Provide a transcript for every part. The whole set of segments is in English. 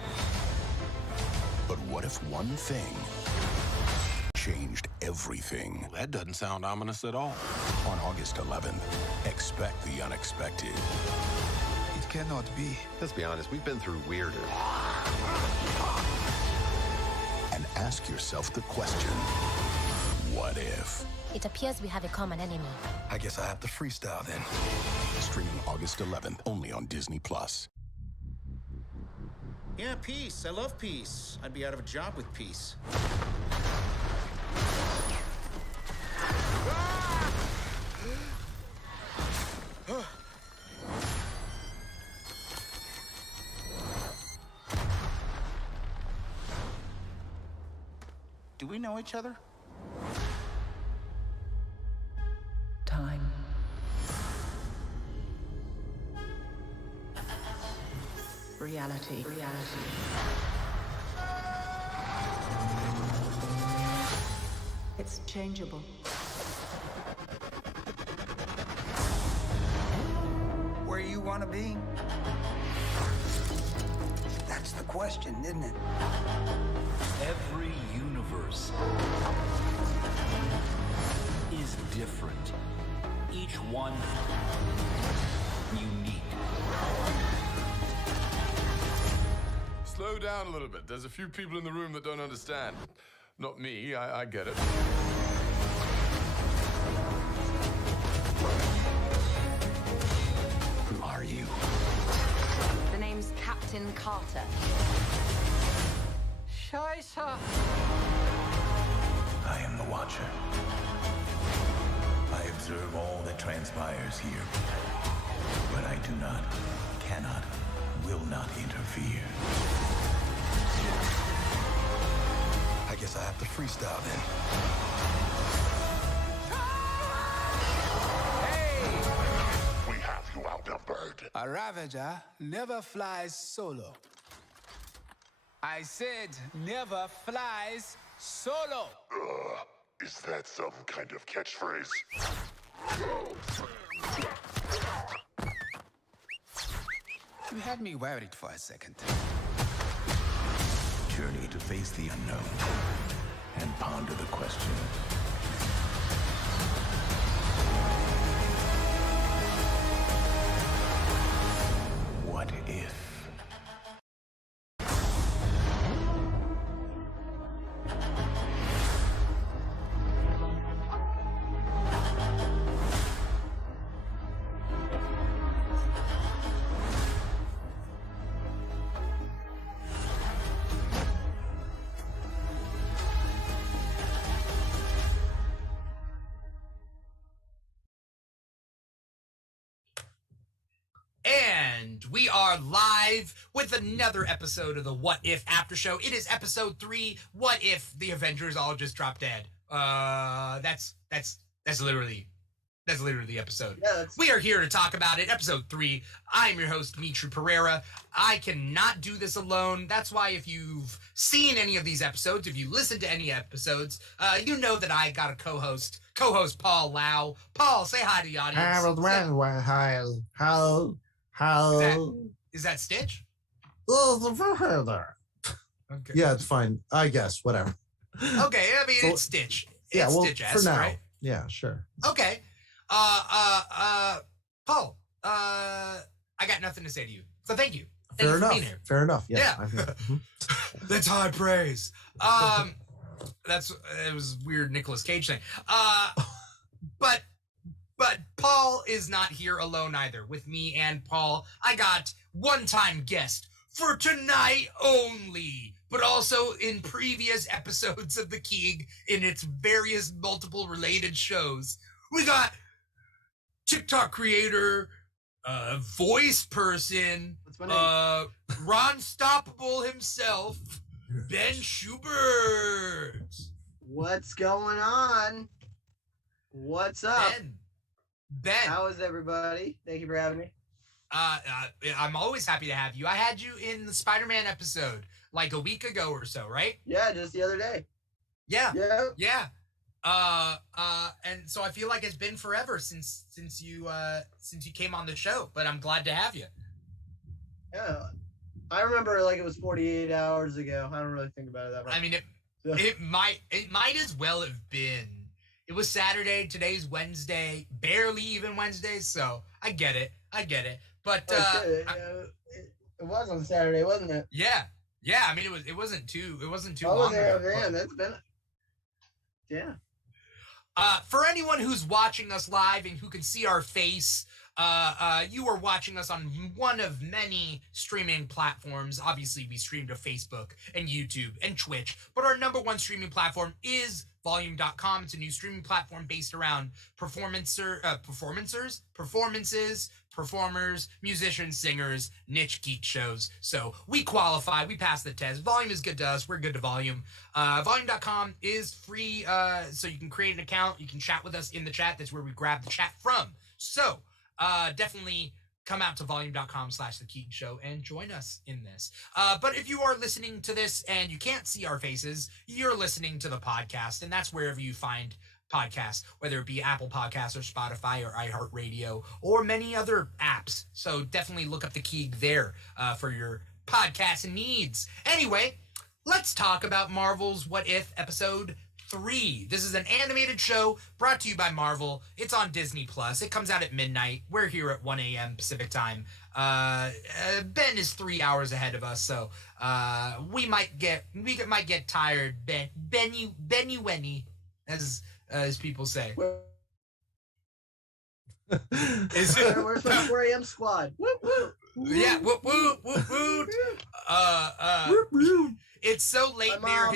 things. But what if one thing changed everything? That doesn't sound ominous at all. On August 11th, expect the unexpected. It cannot be. Let's be honest, we've been through weirder. And ask yourself the question, what if? It appears we have a common enemy. I guess I have to freestyle then. Streaming August 11th, only on Disney+. Yeah, peace. I love peace. I'd be out of a job with peace. Do we know each other? Time. Reality. It's changeable. Where you want to be? That's the question, isn't it? Every universe is different. Each one unique. Slow down a little bit. There's a few people in the room that don't understand. Not me, I get it. Who are you? The name's Captain Carter. Scheiße. I am the Watcher. I observe all that transpires here. But I do not, cannot, will not interfere. I guess I have to freestyle then. We have you outnumbered. A Ravager never flies solo. I said never flies solo. Is that some kind of catchphrase? You had me worried for a second. Journey to face the unknown and ponder the question. What if? And we are live with another episode of the What If Aftershow. It is episode 3. What if the Avengers all just drop dead? That's literally the episode. Yeah, we are here to talk about it. Episode 3. I'm your host, Mitru Pereira. I cannot do this alone. That's why if you've seen any of these episodes, if you listen to any episodes, you know that I got a co-host Paul Lau. Paul, say hi to the audience. Is that Stitch? Okay. Yeah, it's fine. I guess, whatever. Okay, I mean, it's Stitch. Yeah, it's well, Stitch-esque, for now. right? Yeah, sure. Okay. Paul, I got nothing to say to you. So thank you. Thank you for being here. Fair enough. Yeah. I'm here. Mhm. That's high praise. It was weird Nicolas Cage thing. But Paul is not here alone either. With me and Paul, I got one-time guest for tonight only, but also in previous episodes of The Keeg in its various multiple related shows. We got TikTok creator, voice person, Ron Stoppable himself, Ben Schubert. What's going on? What's up? Ben. How is everybody? Thank you for having me. I'm always happy to have you. I had you in the Spider-Man episode like a week ago or so, right? Yeah, just the other day. Yeah. Yeah. And so I feel like it's been forever since you came on the show, but I'm glad to have you. Yeah. I remember like it was 48 hours ago. I don't really think about it that much. I mean, it might as well have been. It was Saturday. Today's Wednesday. Barely even Wednesday. So I get it. But it was on Saturday, wasn't it? Yeah. I mean, it wasn't too Oh, long there, ago. man. That's been. Yeah. For anyone who's watching us live and who can see our face, you are watching us on one of many streaming platforms. Obviously, we stream to Facebook and YouTube and Twitch, but our number one streaming platform is Volume.com. It's a new streaming platform based around performances, performers, musicians, singers, niche geek shows. So we qualify. We pass the test. Volume is good to us. We're good to Volume. Volume.com is free, so you can create an account. You can chat with us in the chat. That's where we grab the chat from. So definitely come out to volume.com/The Keaton Show and join us in this. But if you are listening to this and you can't see our faces, you're listening to the podcast, and that's wherever you find podcasts, whether it be Apple Podcasts or Spotify or iHeartRadio or many other apps. So definitely look up The Keeg there for your podcast needs. Anyway, let's talk about Marvel's What If Episode 3. This is an animated show brought to you by Marvel. It's on Disney Plus. It comes out at midnight. We're here at 1 a.m. Pacific time. Ben is 3 hours ahead of us, so we might get tired. Benny Wenny, as people say. Is it? Where's my 4 a.m. squad? Whoop whoop. Yeah, whoop whoop whoop whoop. It's so late there.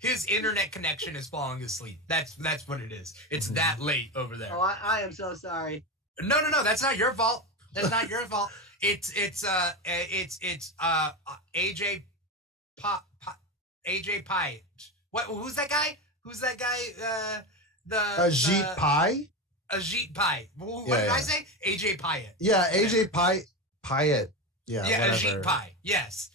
His internet connection is falling asleep. That's what it is. It's that late over there. Oh, I am so sorry. No. That's not your fault. That's not your fault. It's AJ Pie. What? Who's that guy? Ajit Pai. Ajit Pai. What did I say? AJ Pyatt. Yeah, AJ Pyatt. Yeah, Ajit Pai. Yes.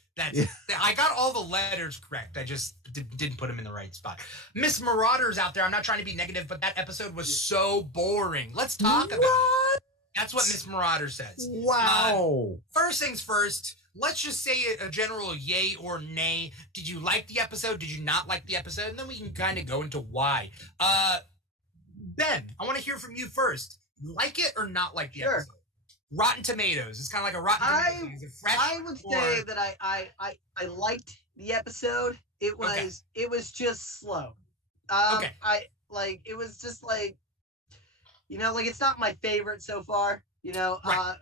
I got all the letters correct. I just didn't put them in the right spot. Miss Marauders out there. I'm not trying to be negative, but that episode was so boring. Let's talk about it. That's what Miss Marauder says. Wow. First things first. Let's just say a general yay or nay. Did you like the episode? Did you not like the episode? And then we can kind of go into why. Ben, I want to hear from you first. Like it or not like the episode? Rotten Tomatoes. It's kind of like a Rotten Tomatoes. Is it fresh? I would say that I liked the episode. It was just slow. It was just like, it's not my favorite so far.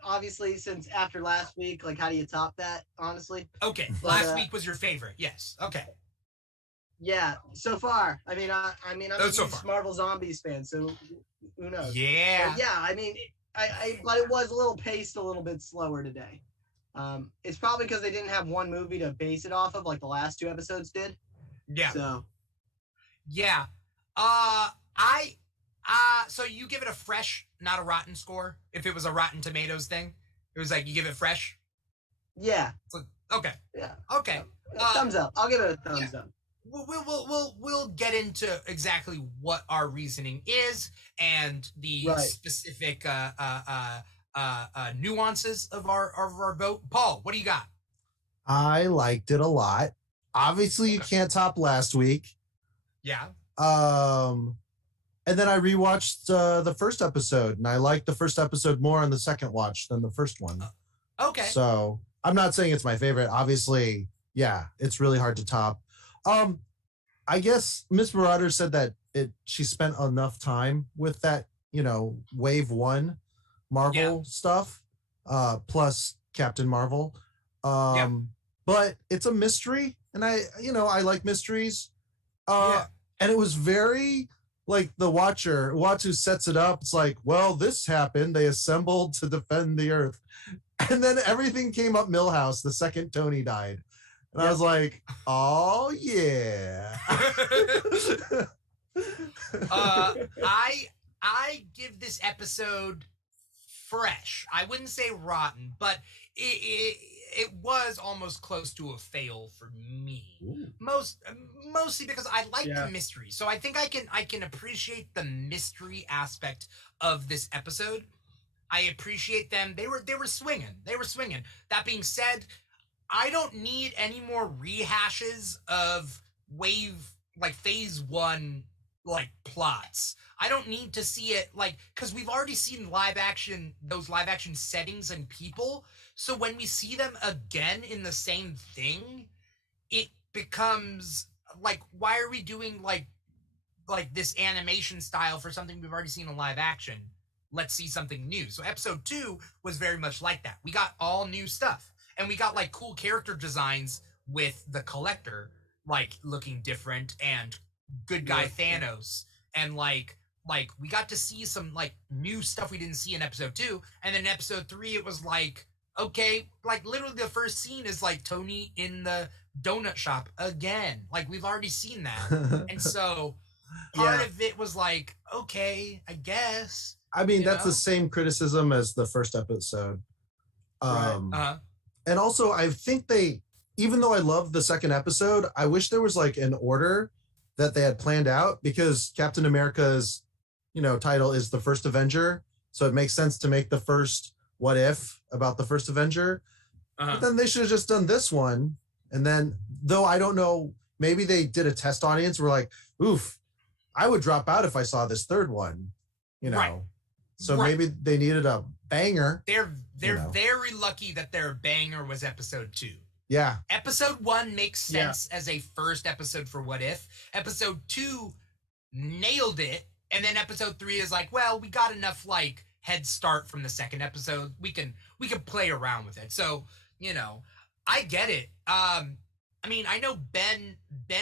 Obviously since after last week, like how do you top that? Honestly. Okay, last week was your favorite. Yes. Okay. Yeah, so far. I'm a huge Marvel Zombies fan, so who knows? Yeah. But yeah, but it was a little paced a little bit slower today. It's probably because they didn't have one movie to base it off of like the last two episodes did. Yeah. So. Yeah. So you give it a fresh, not a rotten score? If it was a Rotten Tomatoes thing? It was like you give it fresh? Yeah. So, okay. Yeah. Okay. Thumbs up. I'll give it a thumbs up. We'll get into exactly what our reasoning is and the specific nuances of our vote. Paul, what do you got? I liked it a lot. Obviously, you can't top last week. Yeah. And then I rewatched the first episode, and I liked the first episode more on the second watch than the first one. Okay. So I'm not saying it's my favorite. Obviously, yeah, it's really hard to top. I guess Miss Marauder said that she spent enough time with that, wave one Marvel stuff, plus Captain Marvel. But it's a mystery, and I like mysteries. And it was very like the Watu sets it up. It's like, well, this happened. They assembled to defend the Earth. And then everything came up Milhouse the second Tony died. And I was like, oh, yeah. I give this episode fresh. I wouldn't say rotten, but it was almost close to a fail for me. Mostly because I like the mystery. So I think I can appreciate the mystery aspect of this episode. I appreciate them. They were swinging. That being said, I don't need any more rehashes of phase 1 plots. I don't need to see it because we've already seen those live action settings and people. So when we see them again in the same thing, it becomes why are we doing this animation style for something we've already seen in live action? Let's see something new. So episode 2 was very much like that. We got all new stuff, and we got cool character designs with the Collector looking different, and good guy Thanos, and we got to see some new stuff we didn't see in episode 2. And then in episode 3 it was okay, literally the first scene is Tony in the donut shop again. We've already seen that. And so part of it was okay, I guess. I mean, that's the same criticism as the first episode. And also I think even though I love the second episode, I wish there was an order that they had planned out, because Captain America's, title is the first Avenger. So it makes sense to make the first What If about the first Avenger. But then they should have just done this one. And then, though I don't know, maybe they did a test audience. We're oof, I would drop out if I saw this third one, Right. So maybe they needed a banger. They're very lucky that their banger was episode 2. Yeah. Episode 1 makes sense as a first episode for What If. Episode 2 nailed it. And then episode 3 is well, we got enough head start from the second episode. We can play around with it. So, I get it. I mean, I know Ben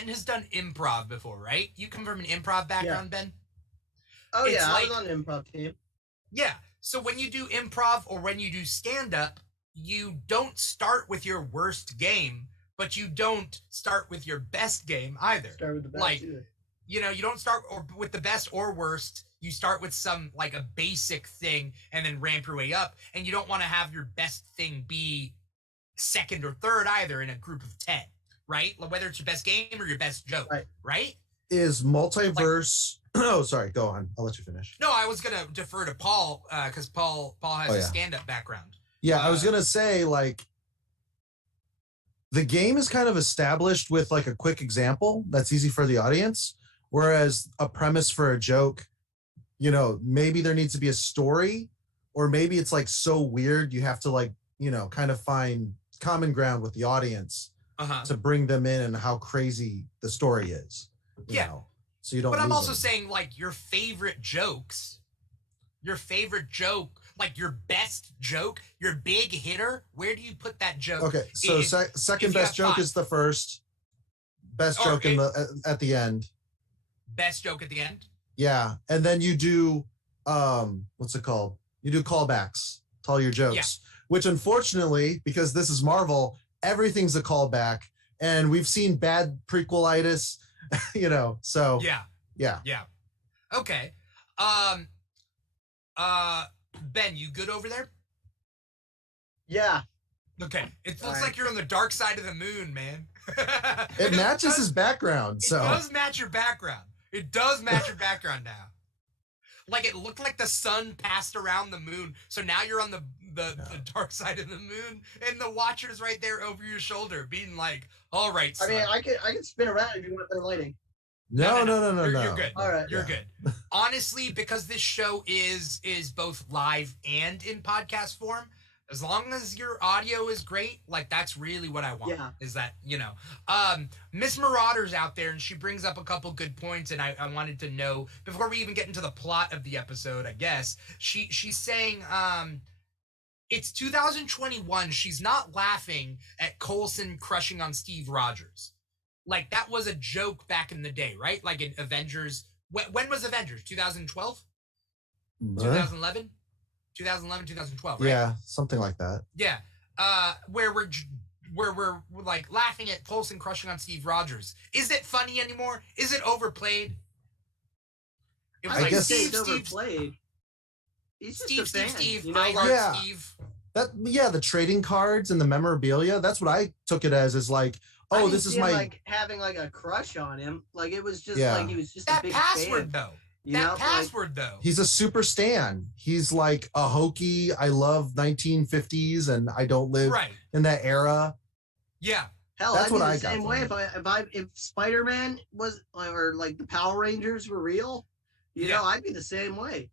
has done improv before, right? You come from an improv background, Ben? Oh, yeah, I was on an improv team. Yeah. So when you do improv or when you do stand-up, you don't start with your worst game, but you don't start with your best game either. Start with the best either. You don't start with the best or worst. You start with some a basic thing and then ramp your way up. And you don't want to have your best thing be second or third either in a group of 10, right? Whether it's your best game or your best joke, right? Is multiverse... oh, sorry. Go on. I'll let you finish. No, I was gonna defer to Paul because Paul has a stand-up background. Yeah, I was gonna say the game is kind of established with a quick example that's easy for the audience, whereas a premise for a joke, maybe there needs to be a story, or maybe it's so weird you have to kind of find common ground with the audience to bring them in and how crazy the story is. You know, so you don't. But I'm also them. saying your favorite jokes, your best joke, your big hitter. Where do you put that joke? Okay, so second best joke is the first. Best joke at the end. Best joke at the end. Yeah, and then you do what's it called? You do callbacks to all your jokes, which unfortunately, because this is Marvel, everything's a callback, and we've seen bad prequelitis. So yeah. Okay. Ben, you good over there? Yeah. Okay. It looks like you're on the dark side of the moon, man. It matches his background. So it does match your background. It does match your background now. It looked like the sun passed around the moon, so now you're on the dark side of the moon, and the Watcher's right there over your shoulder, being all right, son. I mean, I could spin around if you want better lighting. No. You're good. All right. You're good. Honestly, because this show is both live and in podcast form, as long as your audio is great, that's really what I want. Yeah. Is that, Miss Marauder's out there, and she brings up a couple good points, and I wanted to know, before we even get into the plot of the episode, I guess, she's saying, it's 2021. She's not laughing at Coulson crushing on Steve Rogers. That was a joke back in the day, right? In Avengers. When was Avengers? 2012? 2011? 2011, 2012, right? Yeah, something like that. Yeah. Where we're laughing at Coulson crushing on Steve Rogers. Is it funny anymore? Is it overplayed? It was I guess it's overplayed. He's just a fan. Steve, I love Steve. The trading cards and the memorabilia, that's what I took it as, is this is my having a crush on him. It was just he was just that a big password fan. Though. Though. He's a super stan. He's a hokey. I love 1950s and I don't live in that era. Yeah. Hell, That's I'd be what the I got same from way it. if Spider-Man was, or like the Power Rangers were real. You know, I'd be the same way.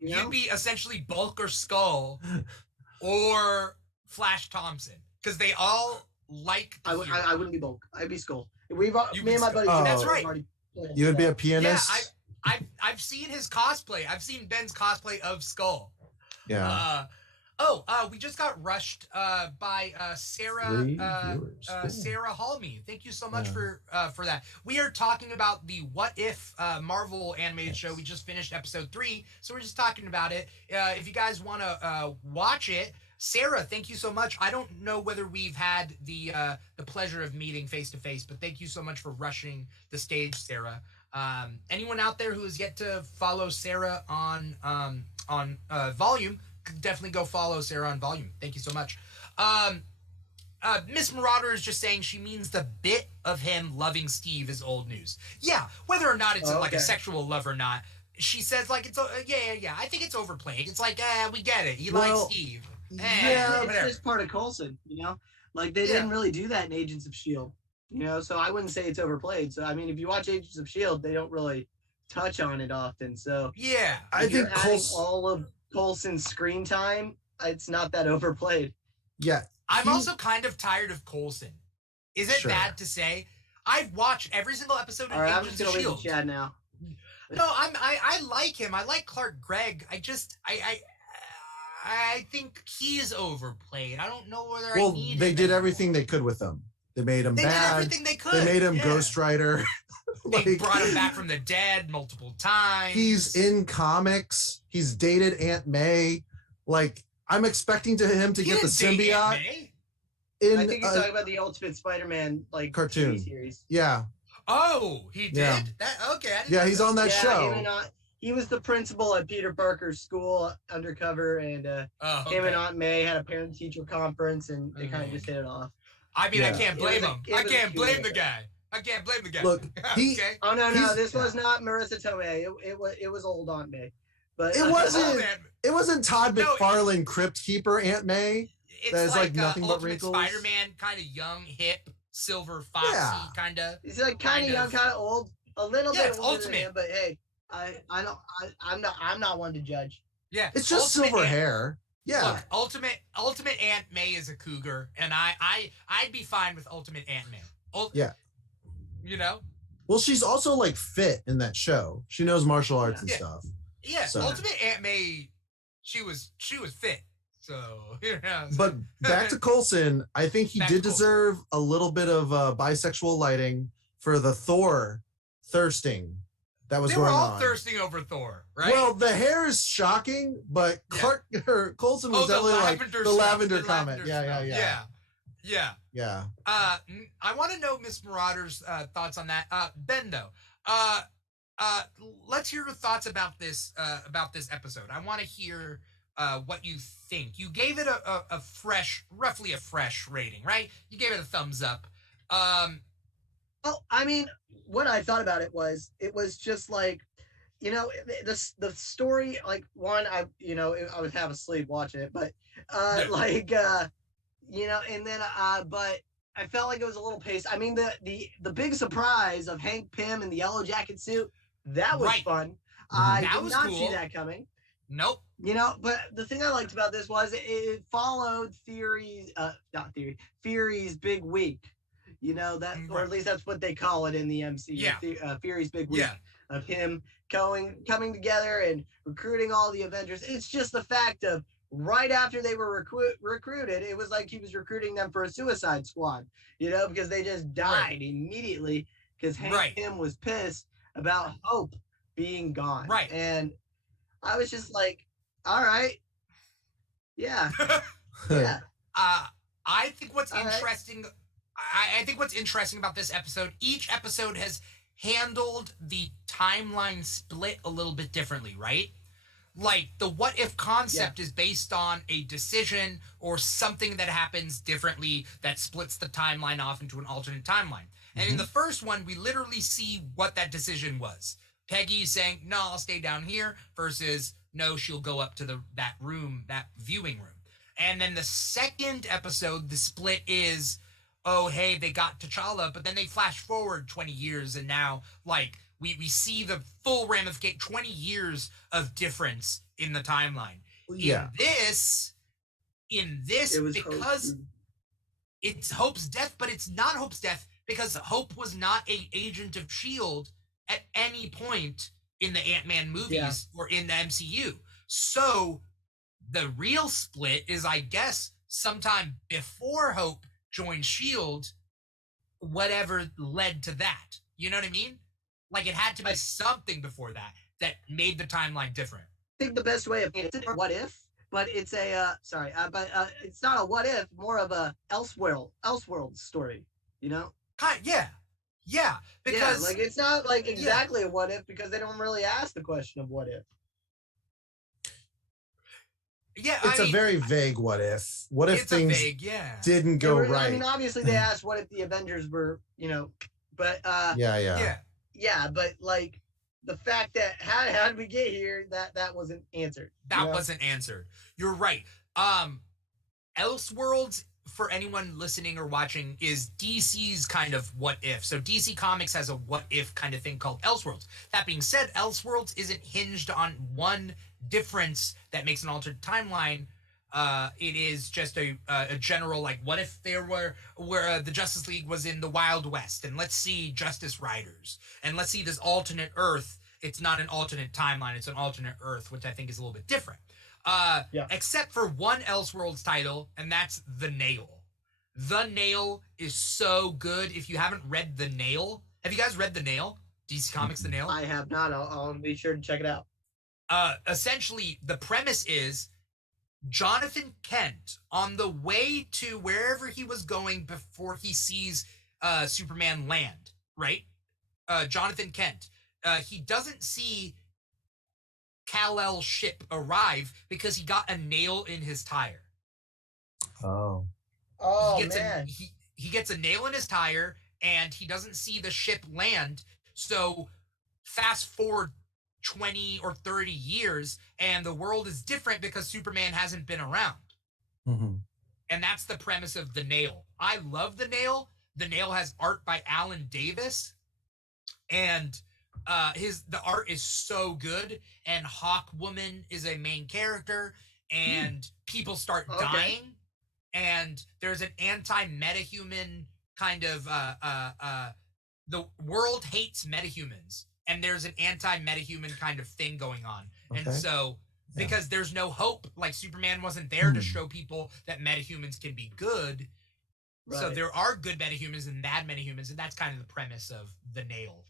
You'd be essentially Bulk or Skull, or Flash Thompson, because they all like. I wouldn't be Bulk. I'd be Skull. Me and my buddy. That's right. You would be a pianist. Yeah, I've seen his cosplay. I've seen Ben's cosplay of Skull. Yeah. We just got rushed by Sarah Sarah Halmy. Thank you so much for that. We are talking about the What If Marvel animated show. We just finished episode 3, so we're just talking about it. If you guys want to watch it, Sarah, thank you so much. I don't know whether we've had the pleasure of meeting face to face, but thank you so much for rushing the stage, Sarah. Anyone out there who has yet to follow Sarah on Volume, definitely go follow Sarah on Volume. Thank you so much. Miss Marauder is just saying she means the bit of him loving Steve is old news. Yeah, whether or not it's like a sexual love or not, she says like it's yeah. I think it's overplayed. It's like we get it. He likes Steve. It's just part of Coulson. You know, like they didn't really do that in Agents of Shield. You know, so I wouldn't say it's overplayed. So I mean, if you watch Agents of Shield, they don't really touch on it often. So I think all of Coulson's screen time, it's not that overplayed. Yeah. I'm also kind of tired of Coulson. Is it bad to say? I've watched every single episode of Agents of Shield. Leave the chat now. No, I like him. I like Clark Gregg. I think he's overplayed. I don't know whether I need him. They did everything they could with him. They made him bad. They did everything they could. They made him Ghost Rider. They brought him back from the dead multiple times. He's in comics. He's dated Aunt May. Like, I'm expecting him to get the symbiote. I think you're talking about the Ultimate Spider-Man cartoon TV series. Yeah. Oh, he did? Yeah. He's on that show. He was the principal at Peter Parker's school undercover, and him and Aunt May had a parent-teacher conference, and they kind of just hit it off. I mean, I can't blame him. I can't blame the guy. Look, oh no, this was not Marissa Tomei. It was old Aunt May, but it wasn't Todd McFarlane Crypt Keeper Aunt May. It's like nothing but Ultimate wrinkles. Spider-Man, kind of young, hip, silver foxy kind of. He's like kind of young, kind of old, a little bit older than him, but hey, I'm not one to judge. Yeah, it's just silver hair. Yeah. Look, Ultimate Aunt May is a cougar, and I'd be fine with Ultimate Aunt May. Yeah. You know? Well, she's also like fit in that show. She knows martial arts and stuff. Yeah, so. Ultimate Aunt May, she was fit. So, But back to Coulson, I think he did deserve a little bit of bisexual lighting for the Thor thirsting that was going on. They were all thirsting over Thor, right? Well, the hair is shocking, but Coulson was definitely like the lavender comment. Yeah. I want to know Miss Marauder's thoughts on that. Ben, though, let's hear your thoughts about this episode. I want to hear what you think. You gave it roughly a fresh rating, right? You gave it a thumbs up. Well, I mean, what I thought about it was just like, you know, the story, like, one, I would have a sleep watching it, but you know, and then but I felt like it was a little paced. I mean, the big surprise of Hank Pym in the yellow jacket suit, that was fun. I did not see that coming. Nope. You know, but the thing I liked about this was it followed Fury's Big Week. You know, that, or at least that's what they call it in the MCU. Yeah. Fury's Big Week of him coming together and recruiting all the Avengers. It's just the fact of right after they were recruited, it was like he was recruiting them for a Suicide Squad, you know, because they just died immediately because Hank Pym was pissed about Hope being gone. Right. And I was just like, all right. Yeah. Yeah. I think what's interesting... I think what's interesting about this episode, each episode has handled the timeline split a little bit differently, right? Like, the what if concept is based on a decision or something that happens differently that splits the timeline off into an alternate timeline. And in the first one, we literally see what that decision was. Peggy saying, no, I'll stay down here, versus, no, she'll go up to that room, that viewing room. And then the second episode, the split is... oh, hey, they got T'Challa, but then they flash forward 20 years, and now, like, we see the full ramification, 20 years of difference in the timeline. Yeah. In this, It was because it's Hope's death, but it's not Hope's death, because Hope was not a agent of S.H.I.E.L.D. at any point in the Ant-Man movies or in the MCU. So the real split is, I guess, sometime before Hope joined S.H.I.E.L.D., whatever led to that. You know what I mean? Like, it had to be something before that made the timeline different. I think the best way of it's a what if, but it's a it's not a what if, more of a Elseworld story, you know? Yeah, because like it's not like exactly a what if, because they don't really ask the question of what if. Yeah, it's a very vague what if. What if things didn't go right? I mean, obviously they asked what if the Avengers were, you know, but yeah, but like the fact that how did we get here, that wasn't answered. That wasn't answered. You're right. Elseworlds, for anyone listening or watching, is DC's kind of what if. So DC Comics has a what if kind of thing called Elseworlds. That being said, Elseworlds isn't hinged on one difference that makes an altered timeline. It is just a general, like, what if there were the Justice League was in the Wild West, and let's see Justice Riders, and let's see this alternate Earth. It's not an alternate timeline, it's an alternate Earth, which I think is a little bit different. Except for one Elseworlds title, and that's The Nail. The Nail is so good. If you haven't read The Nail, have you guys read The Nail? DC Comics The Nail? I have not. I'll be sure to check it out. Essentially, the premise is Jonathan Kent, on the way to wherever he was going before he sees Superman land, right? Jonathan Kent, he doesn't see Kal-El's ship arrive because he got a nail in his tire. He gets a nail in his tire, and he doesn't see the ship land. So fast forward 20 or 30 years, and the world is different because Superman hasn't been around. And that's the premise of The Nail. I love The Nail. The Nail has art by Alan Davis, and the art is so good, and Hawkwoman is a main character, and people start dying, and there's an anti-metahuman kind of the world hates metahumans, and there's an anti-metahuman kind of thing going on. And so because there's no hope, like Superman wasn't there to show people that metahumans can be good, so there are good metahumans and bad metahumans, and that's kind of the premise of The Nail.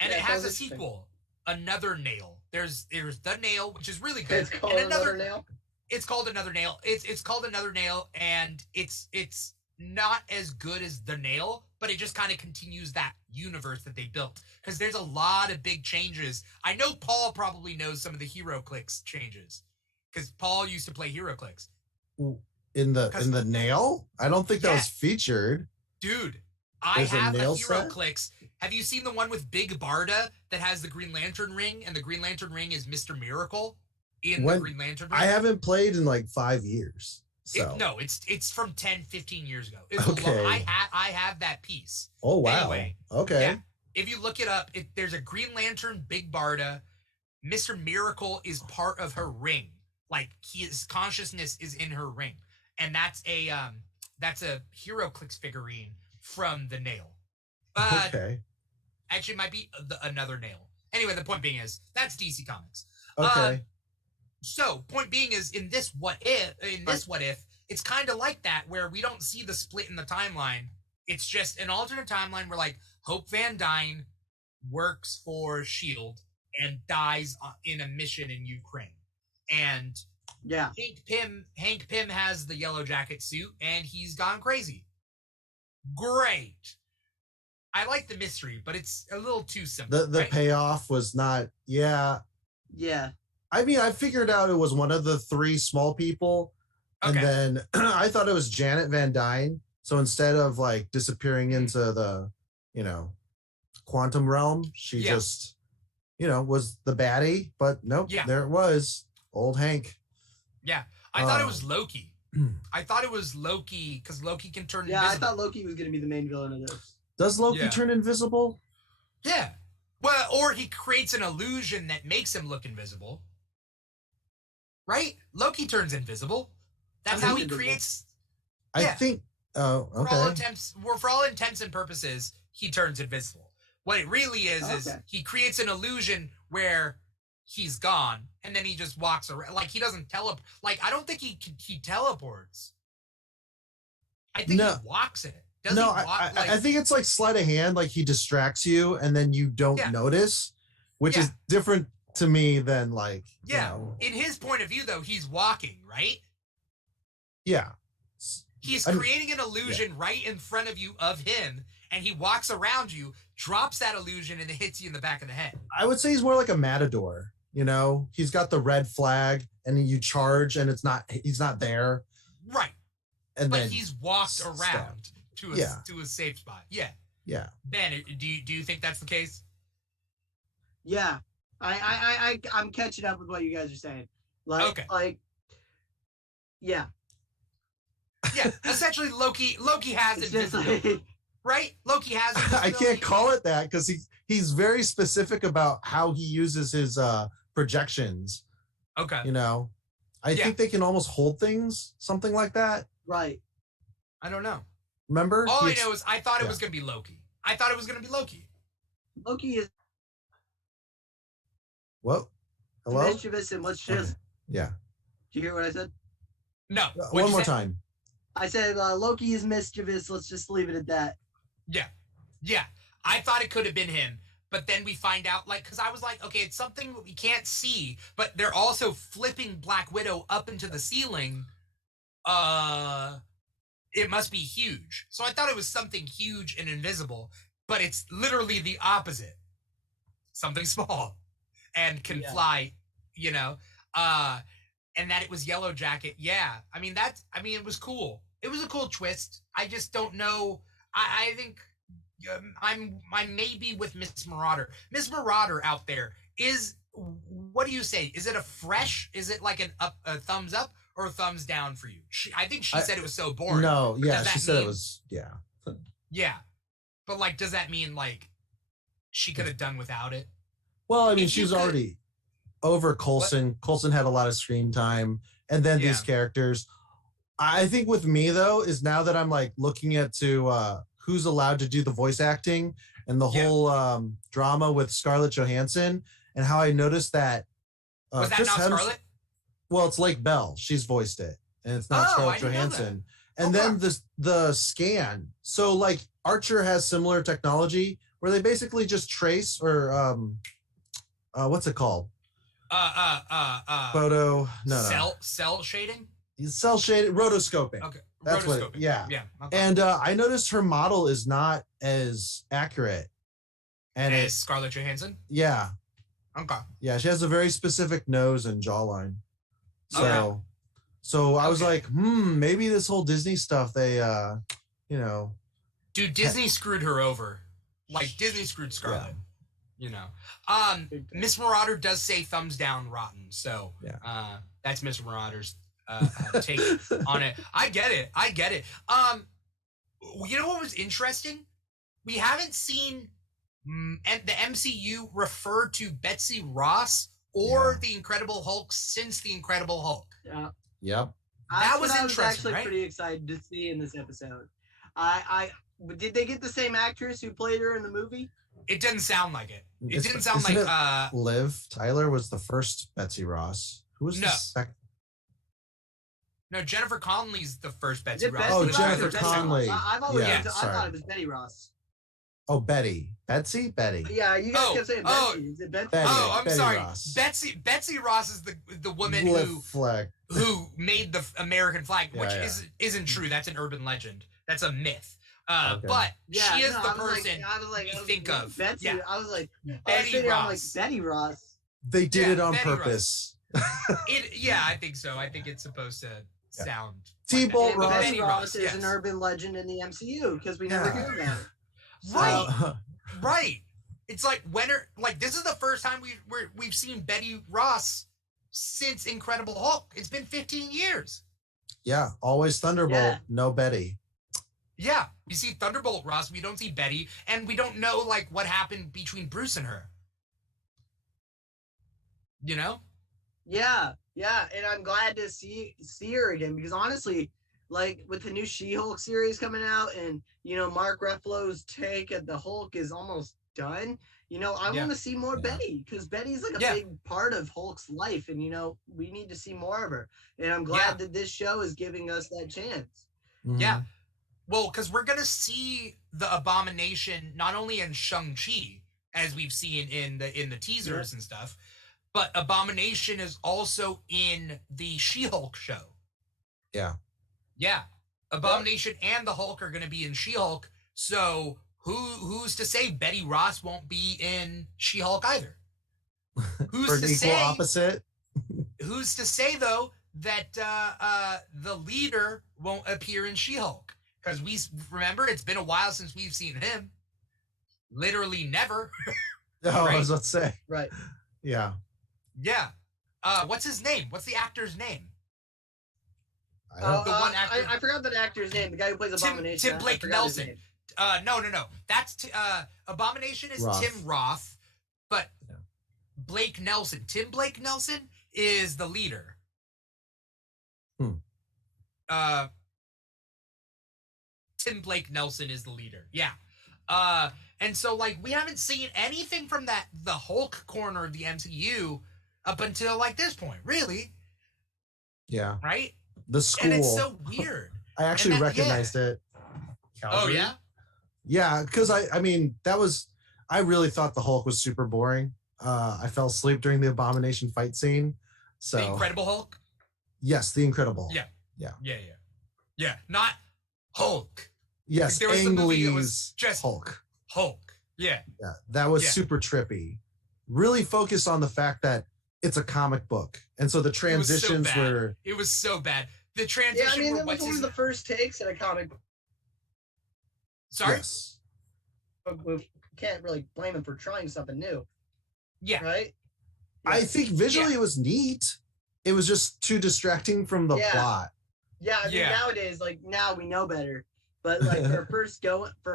And it has a sequel, Another Nail. There's The Nail, which is really good. It's called Another Nail? It's called Another Nail. It's called Another Nail, and it's not as good as The Nail, but it just kind of continues that universe that they built, because there's a lot of big changes. I know Paul probably knows some of the HeroClix changes, because Paul used to play HeroClix. In the Nail? I don't think that was featured. Dude, I have a HeroClix. Have you seen the one with Big Barda that has the Green Lantern ring, and the Green Lantern ring is Mr. Miracle the Green Lantern ring? I haven't played in like 5 years. So. It's from 10, 15 years ago. I have that piece. Oh, wow. Anyway, if you look it up, there's a Green Lantern, Big Barda. Mr. Miracle is part of her ring. Like, his consciousness is in her ring. And that's a HeroClix figurine from The Nail. Actually, it might be Another Nail. Anyway, the point being is, that's DC Comics. So, point being is, in this what if, it's kind of like that, where we don't see the split in the timeline. It's just an alternate timeline where, like, Hope Van Dyne works for S.H.I.E.L.D. and dies in a mission in Ukraine. And Hank Pym has the yellow jacket suit, and he's gone crazy. Great. I like the mystery, but it's a little too simple. The payoff was not. Yeah. I mean, I figured out it was one of the three small people, and then I thought it was Janet Van Dyne. So instead of like disappearing into the, quantum realm, she just, was the baddie. But nope, there it was, old Hank. Yeah, I thought it was Loki. I thought it was Loki because Loki can turn Yeah, invisible. I thought Loki was going to be the main villain of this. Does Loki turn invisible? Yeah. Well, or he creates an illusion that makes him look invisible. Right? Loki turns invisible. That's how he creates. I think. Oh, okay. For all intents and purposes, he turns invisible. What it really is he creates an illusion where he's gone, and then he just walks around. Like, he doesn't teleport. Like, I don't think he teleports. I think he walks it. Does he walk, I think it's like sleight of hand. Like, he distracts you, and then you don't notice, which is different to me than like. Yeah. You know, in his point of view, though, he's walking, right? Yeah. He's creating an illusion right in front of you of him, and he walks around you, drops that illusion, and it hits you in the back of the head. I would say he's more like a matador. You know, he's got the red flag, and you charge, and he's not there. Right. And but then he's walked around to a safe spot. Yeah. Yeah. Ben, do you think that's the case? Yeah. I'm catching up with what you guys are saying. Yeah. Yeah, essentially Loki has invisibility, right? Loki has invisibility. I can't call it that because he's very specific about how he uses his projections. Okay. You know, I think they can almost hold things, something like that. Right. I don't know. Remember? All I know is I thought it was going to be Loki. I thought it was going to be Loki. Loki is. What? Hello? Mischievous, and let's just. Yeah. Did you hear what I said? No. One more time. I said Loki is mischievous. Let's just leave it at that. Yeah. Yeah. I thought it could have been him, but then we find out, like, because I was like, okay, it's something we can't see, but they're also flipping Black Widow up into the ceiling. It must be huge. So I thought it was something huge and invisible, but it's literally the opposite. Something small and can fly, you know. And that it was Yellow Jacket. Yeah. I mean, it was cool. It was a cool twist. I just don't know. I think I'm maybe with Miss Marauder. Miss Marauder out there what do you say? Is it is it like a thumbs up or a thumbs down for you? I think she said it was so boring. No, yeah, she said it was, yeah. Yeah. But like, does that mean like she could have done without it? Well, I mean, she's already over Coulson. What? Coulson had a lot of screen time, and then these characters. I think with me though is now that I'm like looking at who's allowed to do the voice acting and the whole drama with Scarlett Johansson, and how I noticed that was that not Scarlett? Well, it's Lake Bell. She's voiced it, and it's not Scarlett Johansson. And then the scan. So like Archer has similar technology where they basically just trace or what's it called? Photo. No. Cell shading. Cell shaded rotoscoping. Okay. That's what. Yeah. Okay. And I noticed her model is not as accurate. And as Scarlett Johansson. Yeah. Okay. Yeah, she has a very specific nose and jawline. So I was like, maybe this whole Disney stuff, they, you know. Dude, Disney screwed her over. Like Disney screwed Scarlett. Yeah. You know. Miss Marauder does say thumbs down rotten. So that's Miss Marauder's take on it. I get it. You know what was interesting? We haven't seen the MCU refer to Betsy Ross or the Incredible Hulk since the Incredible Hulk. Yeah. Yep. That was interesting. I was actually pretty excited to see in this episode. Did they get the same actress who played her in the movie? It didn't sound like it. It didn't sound like Liv Tyler was the first Betsy Ross. Who was the second? No, Jennifer Connelly's the first Betsy Ross. Oh, Jennifer Connelly. I thought it was Betty Ross. Oh, Betty. Betsy? Betty. Yeah, you guys kept saying Betsy. Is it Betsy? I'm Betty sorry. Ross. Betsy Ross is the woman who made the American flag, which isn't true. That's an urban legend. That's a myth. But she is the person you think of. Betsy. Yeah. I was like, Betty Ross. I'm like, Betty Ross. They did it on purpose. I think so. I think it's supposed to sound. T-Bolt Ross. Betty Ross is an urban legend in the MCU because we never hear about it. Right, right. It's like this is the first time we've seen Betty Ross since Incredible Hulk. It's been 15 years. Yeah, always Thunderbolt, Yeah. no Betty. Yeah, you see Thunderbolt Ross, we don't see Betty, and we don't know like what happened between Bruce and her. You know? Yeah, and I'm glad to see her again because honestly, like with the new She-Hulk series coming out, and Mark Ruffalo's take at the Hulk is almost done. I want to see more Betty because Betty's like a big part of Hulk's life, and we need to see more of her. And I'm glad that this show is giving us that chance. Mm-hmm. Yeah. Well, because we're gonna see the Abomination not only in Shang-Chi, as we've seen in the teasers and stuff, but Abomination is also in the She-Hulk show. Yeah. Yeah. Abomination and the Hulk are gonna be in She-Hulk. So who's to say Betty Ross won't be in She-Hulk either? Who's For an to equal say? opposite. Who's to say though that the leader won't appear in She-Hulk? Because we remember it's been a while since we've seen him. Literally never. Oh, Right? I was about to say. Right. Yeah. Yeah. What's his name? What's the actor's name? I The one actor. I forgot that actor's name. The guy who plays Abomination. Tim Blake I forgot his Nelson. name. No. That's Abomination is Roth. Tim Roth, but Blake Nelson. Tim Blake Nelson is the leader. Tim Blake Nelson is the leader. Yeah. And so like we haven't seen anything from the Hulk corner of the MCU up until like this point, really. Yeah. Right? The school. And it's so weird. I actually recognized it. Oh yeah? Yeah, because I mean I really thought the Hulk was super boring. I fell asleep during the Abomination fight scene. So The Incredible Hulk? Yes, the Incredible. Yeah. Yeah. Not Hulk. Yes, There was a Ang movie that was Lee's just Hulk. Yeah. Yeah, that was super trippy. Really focused on the fact that it's a comic book, and so the transitions were. It was so bad. The transition. Yeah, I mean, were that was one of the first takes in a comic book. Sorry. Yes. We can't really blame him for trying something new. Yeah. Right. I think visually it was neat. It was just too distracting from the plot. Yeah, I mean, nowadays, like now we know better. But like for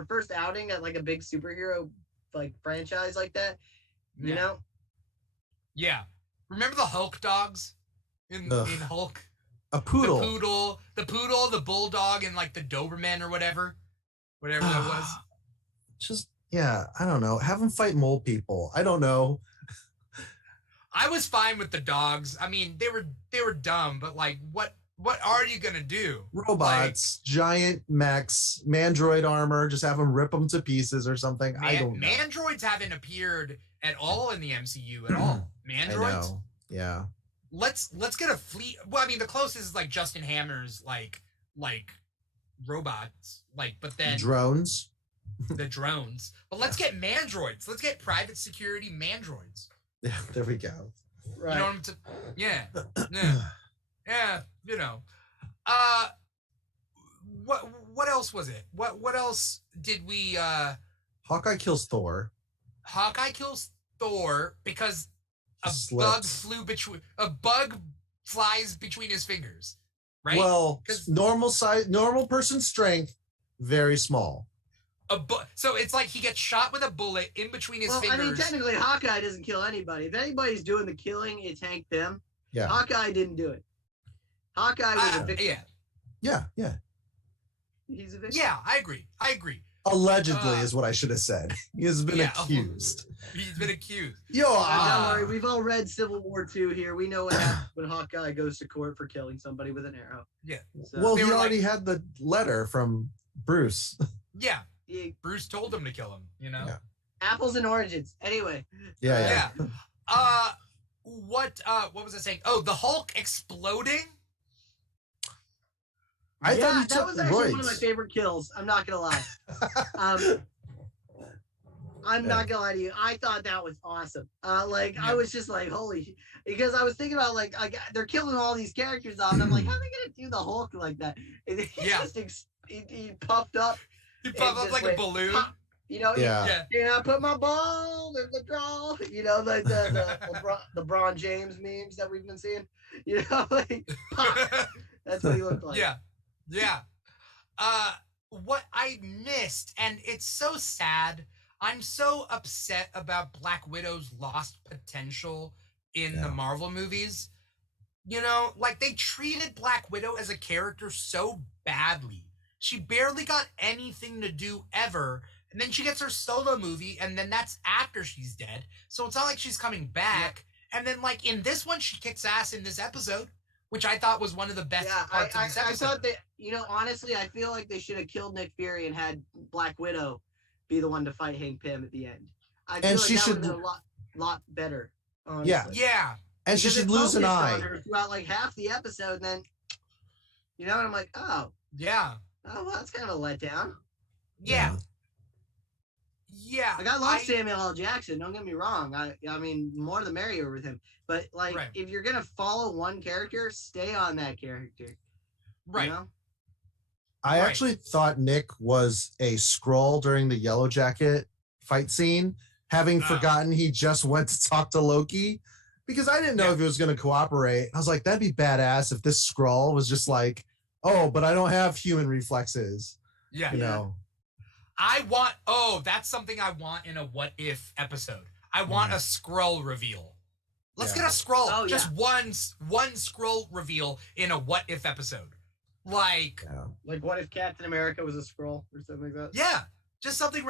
first outing at like a big superhero like franchise like that, you know? Yeah. Remember the Hulk dogs in Hulk? A poodle. The poodle, the bulldog, and like the Doberman or whatever that was. Just I don't know. Have them fight mole people. I don't know. I was fine with the dogs. I mean, they were dumb, but like what are you gonna do? Robots, giant mechs, mandroid armor. Just have them rip them to pieces or something. I don't know. Mandroids haven't appeared at all in the MCU at all. Mandroids. I know. Yeah. Let's get a fleet. Well, I mean, the closest is like Justin Hammer's like robots, but then drones. The drones. But let's get mandroids. Let's get private security mandroids. Yeah, there we go. Right. You know what yeah. You know. What else was it? What else did we Hawkeye kills Thor. Hawkeye kills Thor because a bug flies between his fingers. Right? Well, normal person strength, very small. So it's like he gets shot with a bullet in between his fingers. I mean, technically, Hawkeye doesn't kill anybody. If anybody's doing the killing, it's Hank Pym. Yeah. Hawkeye didn't do it. Hawkeye was a victim. Yeah. He's a victim. Yeah, I agree. Allegedly is what I should have said. He has been accused. He's been accused. Don't worry. We've all read Civil War 2 here. We know what happens when Hawkeye goes to court for killing somebody with an arrow. Yeah. So, well, he already had the letter from Bruce. Yeah. Bruce told him to kill him, you know? Yeah. Apples and oranges. Anyway. Yeah. What was I saying? Oh, the Hulk exploding? I thought that was actually one of my favorite kills. I'm not gonna lie. I'm not gonna lie to you. I thought that was awesome. I was just like, holy, because I was thinking about like they're killing all these characters off, and I'm like, how are they gonna do the Hulk like that? And he puffed up. He puffed up like a balloon. Pop, I put my ball in the draw. You know, like the LeBron James memes that we've been seeing. You know, like pop. That's what he looked like. Yeah. What I missed, and it's so sad. I'm so upset about Black Widow's lost potential in the Marvel movies. You know, like they treated Black Widow as a character so badly. She barely got anything to do ever. And then she gets her solo movie, and then that's after she's dead. So it's not like she's coming back. Yeah. And then, like, in this one, she kicks ass in this episode, which I thought was one of the best parts of this episode. I thought that, you know, honestly, I feel like they should have killed Nick Fury and had Black Widow be the one to fight Hank Pym at the end. I feel like that would have been a lot better. Honestly. Yeah. And because she should lose an eye. Throughout, like, half the episode, and then, you know, and I'm like, oh. Yeah. Oh, well, that's kind of a letdown. Yeah. Like, I love Samuel L. Jackson. Don't get me wrong. I mean, more the merrier with him. But like, if you're gonna follow one character, stay on that character. Right. You know? I actually thought Nick was a Skrull during the Yellow Jacket fight scene, having forgotten he just went to talk to Loki, because I didn't know if he was going to cooperate. I was like, that'd be badass if this Skrull was just like, oh, but I don't have human reflexes. Yeah. You know. That's something I want in a What If episode. I want a Skrull reveal. Let's get a Skrull. Oh, just one Skrull reveal in a What If episode. Like what if Captain America was a Skrull or something like that? Yeah. Just something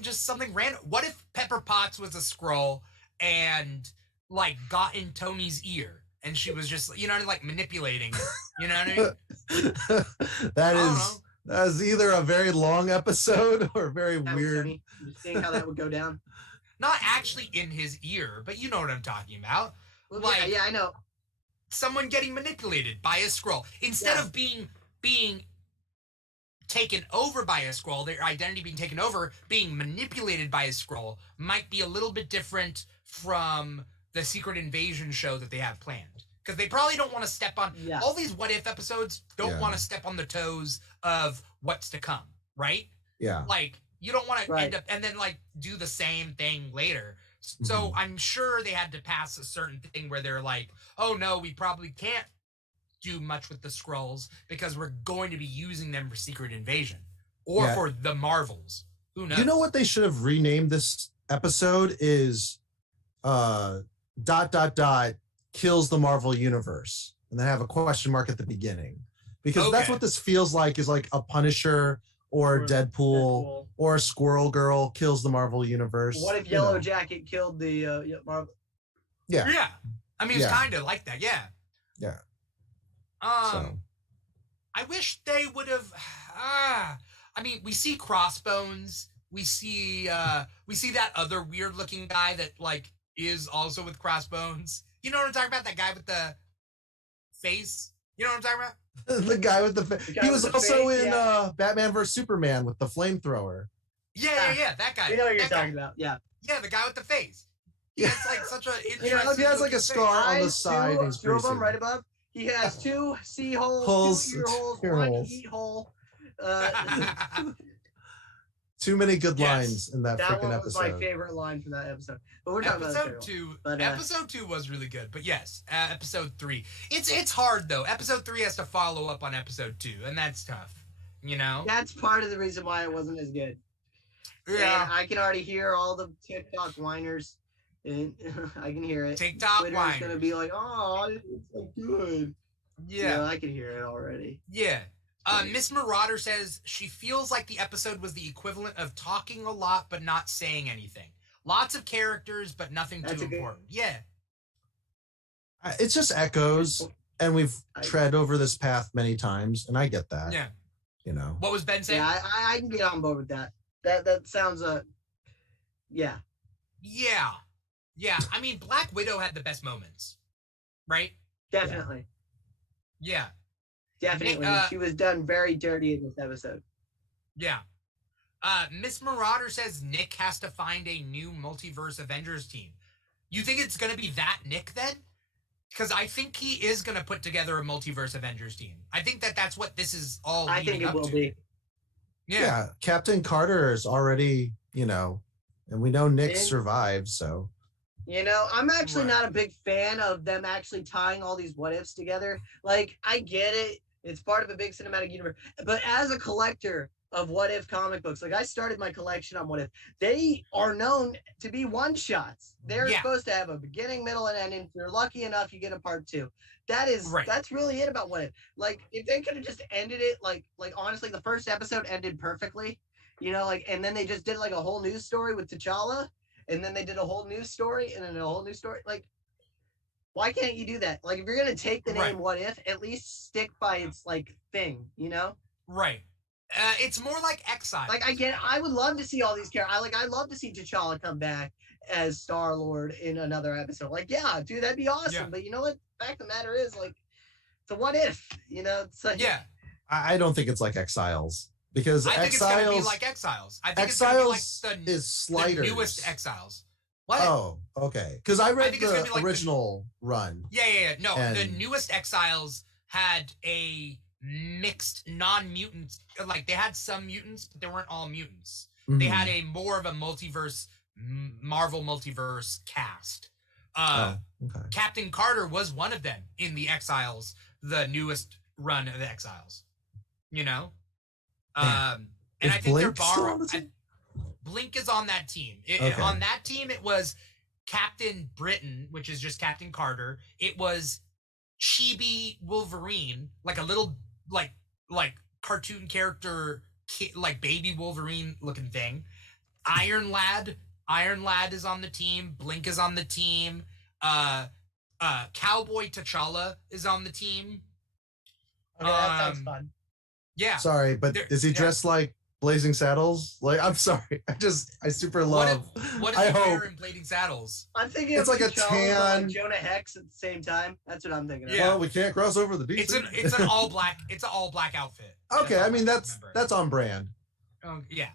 just something random. What if Pepper Potts was a Skrull and like got in Tony's ear and she was just, you know, like manipulating it. You know what I mean? That is either a very long episode or very weird. Seeing how that would go down. Not actually in his ear, but you know what I'm talking about. Well, like, yeah, I know. Someone getting manipulated by a Skrull instead of being taken over by a Skrull, their identity being taken over, being manipulated by a Skrull might be a little bit different from the Secret Invasion show that they have planned. Because they probably don't want to step on all these What If episodes. Don't want to step on the toes of what's to come, right? Yeah. Like you don't want to end up and then like do the same thing later. So I'm sure they had to pass a certain thing where they're like, oh no, we probably can't do much with the Skrulls because we're going to be using them for Secret Invasion or for the Marvels. Who knows? You know what they should have renamed this episode is kills the Marvel Universe, and then have a question mark at the beginning, because that's what this feels like, is like a Punisher or Deadpool or a Squirrel Girl kills the Marvel Universe. What if Yellow Jacket killed the Marvel? Yeah. I mean, it's kind of like that. Yeah. Yeah. I wish they would have. I mean, we see Crossbones. We see that other weird looking guy that like is also with Crossbones. You know what I'm talking about? That guy with the face. You know what I'm talking about? The guy with the face. He was also in Batman vs Superman with the flamethrower. Yeah. That guy. You know what you're talking about. Yeah. Yeah, the guy with the face. He has like such a he has like a scar on the side. Two of them right above. He has two sea holes, two ear holes, one eat hole. Too many good lines in that freaking episode. That was my favorite line from that episode. But we're talking about episode 2. Episode 2 was really good, but yes, episode 3. It's hard though. Episode 3 has to follow up on episode 2, and that's tough. You know. That's part of the reason why it wasn't as good. Yeah, and I can already hear all the TikTok whiners. And I can hear it. TikTok Twitter's whiners gonna be like, "Oh, it's so good." Yeah, I can hear it already. Yeah. Miss Marauder says she feels like the episode was the equivalent of talking a lot but not saying anything. Lots of characters, but nothing too important. Yeah. It's just echoes, and we've tread over this path many times, and I get that. Yeah. You know. What was Ben saying? Yeah, I can get on board with that. That sounds yeah. Yeah. Yeah. I mean, Black Widow had the best moments, right? Definitely. Yeah. Definitely. She was done very dirty in this episode. Yeah. Miss Marauder says Nick has to find a new multiverse Avengers team. You think it's going to be that Nick then? Because I think he is going to put together a multiverse Avengers team. I think that's what this is all I think it will be. Yeah. Captain Carter is already, and we know Nick survived, so. I'm actually not a big fan of them actually tying all these what ifs together. Like, I get it. It's part of a big cinematic universe. But as a collector of What If comic books, like I started my collection on What If, they are known to be one-shots. They're supposed to have a beginning, middle, and ending. If you're lucky enough, you get a part 2. That's really it about What If. Like, if they could have just ended it, like honestly, the first episode ended perfectly, you know, like, and then they just did like a whole news story with T'Challa, and then they did a whole news story, and then a whole new story. Like, why can't you do that? Like, if you're gonna take the name What If, at least stick by its like thing, you know? Right. It's more like Exile. Like, I would love to see all these characters. I love to see T'Challa come back as Star-Lord in another episode. Like, yeah, dude, that'd be awesome. Yeah. But you know what? The fact of the matter is, like, it's a what if, you know? It's like, yeah. I don't think it's like Exiles. Because I think Exiles, it's gonna be like Exiles. I think Exiles it's gonna be like is Sliders. The newest Exiles. What? Oh, okay. Because I read the like original run. Yeah. No, the newest Exiles had a mixed non-mutants. Like, they had some mutants, but they weren't all mutants. Mm-hmm. They had a more of a multiverse, Marvel multiverse cast. Okay. Captain Carter was one of them in the Exiles, the newest run of the Exiles. You know? And I think they're borrowing. Blink is on that team. On that team, it was Captain Britain, which is just Captain Carter. It was Chibi Wolverine, like a little like cartoon character, like baby Wolverine looking thing. Iron Lad is on the team. Blink is on the team. Cowboy T'Challa is on the team. Okay, that sounds fun. Yeah. Sorry, but is he dressed like Blazing Saddles? Like, I'm sorry. I super love. What is he wearing in Blazing Saddles? I'm thinking it's like a tan, like Jonah Hex at the same time. That's what I'm thinking. Yeah. Well, we can't cross over the DC. It's an all black. It's an all black outfit. Okay, I mean that's on brand. Yeah.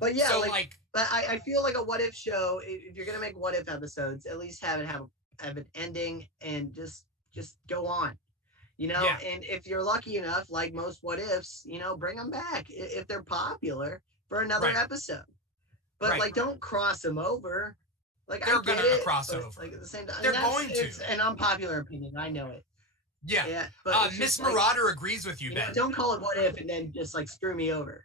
But yeah, so but I feel like a What If show. If you're gonna make What If episodes, at least have an ending and just go on. You know, and if you're lucky enough, like most What Ifs, you know, bring them back if they're popular for another episode. But like, don't cross them over. Like, they're gonna cross over. Like, at the same time, they're going to. It's an unpopular opinion. I know it. Yeah. But Miss Marauder agrees with you, Ben. Know, don't call it What If and then just like screw me over.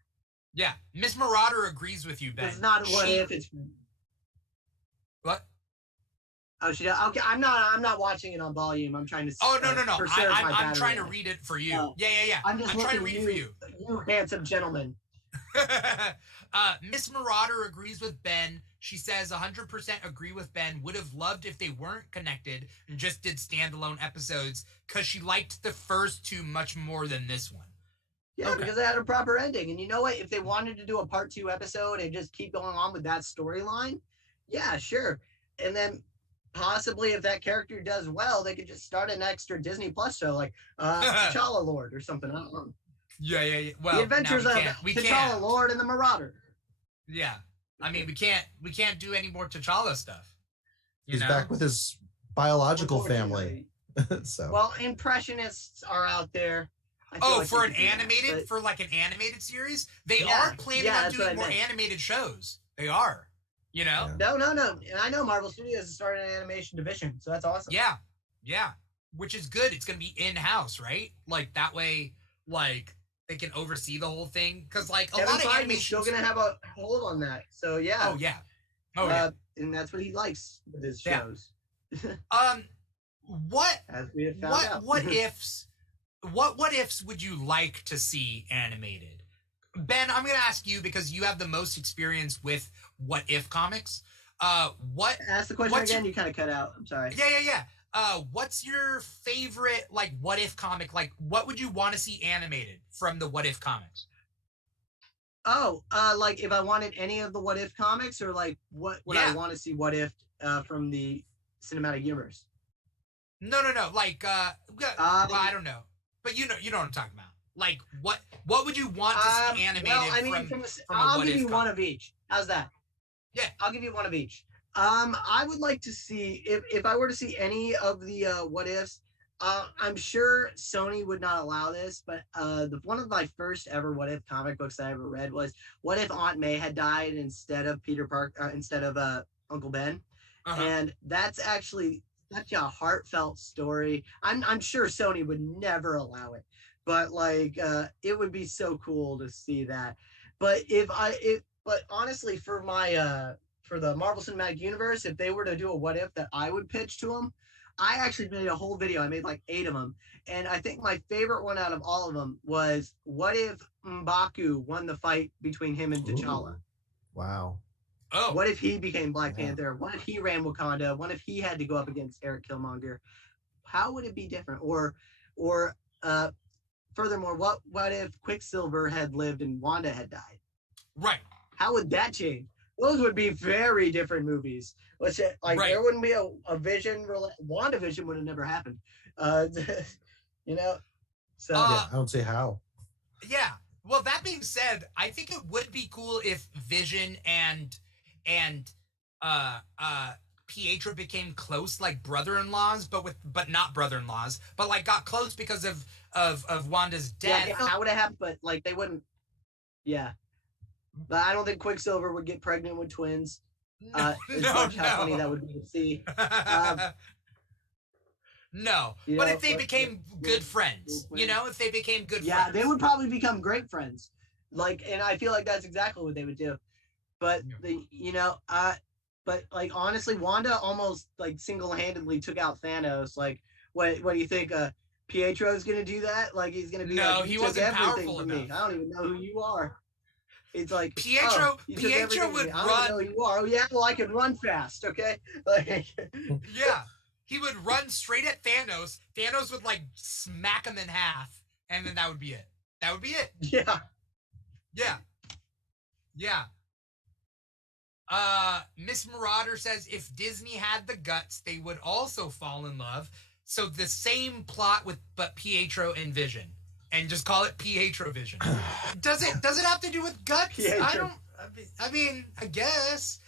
Yeah, Miss Marauder agrees with you, Ben. It's not What If. It's what? Oh, she does. Okay, I'm not watching it on volume. I'm trying to. Oh no! I'm trying to read it for you. Yeah. I'm trying to read it for you. You handsome gentleman. Miss Marauder agrees with Ben. She says 100% agree with Ben. Would have loved if they weren't connected and just did standalone episodes because she liked the first two much more than this one. Yeah, because they had a proper ending. And you know what? If they wanted to do a part 2 episode and just keep going on with that storyline, yeah, sure. And then possibly if that character does well, they could just start an extra Disney Plus show like T'Challa Lord or something. I don't know. Yeah. Well, The Adventures of T'Challa Lord and the Marauder. Yeah. I mean, we can't do any more T'Challa stuff. He's back with his biological family. So. Well, impressionists are out there. For an animated series, they are planning on doing more animated shows. They are. You know? No. And I know Marvel Studios has started an animation division, so that's awesome. Yeah. Which is good. It's going to be in-house, right? Like, that way, like, they can oversee the whole thing. Because, like, a lot of animation... still going to have a hold on that. So, yeah. Oh, yeah. And that's what he likes with his shows. What ifs would you like to see animated? Ben, I'm going to ask you because you have the most experience with What If comics. Ask the question again. You kind of cut out. I'm sorry. Yeah. What's your favorite, like, What If comic? Like, what would you want to see animated from the What If comics? Oh, like if I wanted any of the What If comics, or like what would I want to see What If from the cinematic universe? No. Like, I don't know, but you know what I'm talking about. Like, what would you want to see animated? Well, I mean, I'll give you one of each. How's that? Yeah, I'll give you one of each. I would like to see if I were to see any of the What Ifs. I'm sure Sony would not allow this, but one of my first ever What If comic books that I ever read was What If Aunt May had died instead of instead of Uncle Ben, and that's actually such a heartfelt story. I'm sure Sony would never allow it. but like it would be so cool to see that. But but honestly, for the Marvel Cinematic Universe, if they were to do a what if that I would pitch to them, I actually made a whole video. I made like 8 of them, and I think my favorite one out of all of them was what if M'Baku won the fight between him and T'Challa. Ooh. Wow. Oh. What if he became Black Panther? What if he ran Wakanda? What if he had to go up against Eric Killmonger? How would it be different? Or furthermore, what if Quicksilver had lived and Wanda had died? Right. How would that change? Those would be very different movies. Which like there wouldn't be a Vision. WandaVision would have never happened. You know. So yeah, I don't see how. Yeah. Well, that being said, I think it would be cool if Vision and Pietro became close, like brother-in-laws, but not brother-in-laws, but like got close because of Wanda's death. Yeah, that would have happened, but like they wouldn't. Yeah, but I don't think Quicksilver would get pregnant with twins. How funny that would be to see. No, but if they became good friends, if they became good friends. Yeah, they would probably become great friends. Like, and I feel like that's exactly what they would do. But but like honestly, Wanda almost like single-handedly took out Thanos. Like, what do you think? Pietro's gonna do that? Like, he's gonna be no, like, he wasn't powerful from enough. me. I don't even know who you are. It's like Pietro would run. I don't know who you are. Oh yeah, well I can run fast. Okay. Like, yeah. He would run straight at Thanos. Thanos would like smack him in half, and then that would be it. That would be it. Yeah. Yeah. Yeah. Miss Marauder says if Disney had the guts, they would also fall in love. So the same plot but Pietro and Vision, and just call it Pietro Vision. Does it have to do with guts? Pietro. I guess.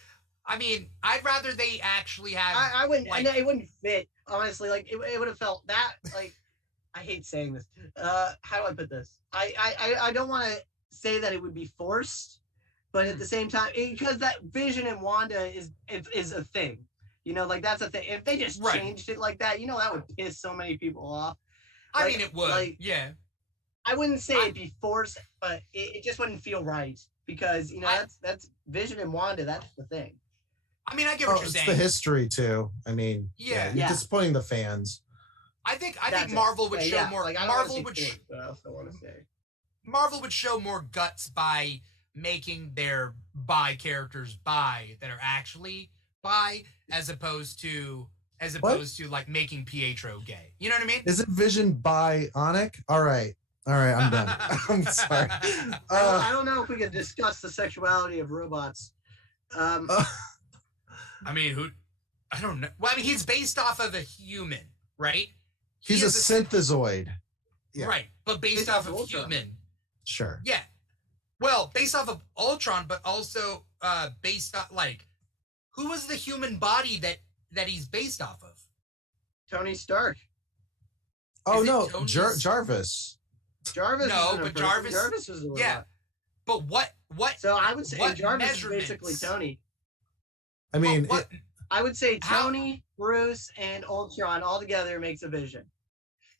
I mean, I'd rather they actually have. I wouldn't. Like, it wouldn't fit, honestly. Like it would have felt that. Like, I hate saying this. How do I put this? I don't want to say that it would be forced, but at the same time, because that Vision and Wanda is a thing. Like that's a thing. If they just changed it like that, that would piss so many people off. I mean, it would. Like, yeah. I wouldn't say it'd be forced, but it just wouldn't feel right because that's Vision and Wanda. That's the thing. I mean, I get what you're saying. It's the history too. I mean, you're disappointing the fans. I think Marvel would show more. Like, Marvel would. I also want to say Marvel would show more guts by making their bi characters bi that are actually bi, as opposed to like making Pietro gay. You know what I mean? Isn't Vision bionic? All right, I'm done. I'm sorry. I don't know if we can discuss the sexuality of robots. I mean, I don't know. Well, I mean, he's based off of a human, right? He's a synthezoid. Yeah. Right, but based off of Ultron. human. Sure. Yeah. Well, based off of Ultron, but also based on, like, who was the human body that he's based off of? Tony Stark. Oh, no, Jarvis. Jarvis. No, but Jarvis is the robot. Yeah. But what? So I would say Jarvis is basically Tony. I mean, I would say Tony, Bruce, and Ultron all together makes a Vision.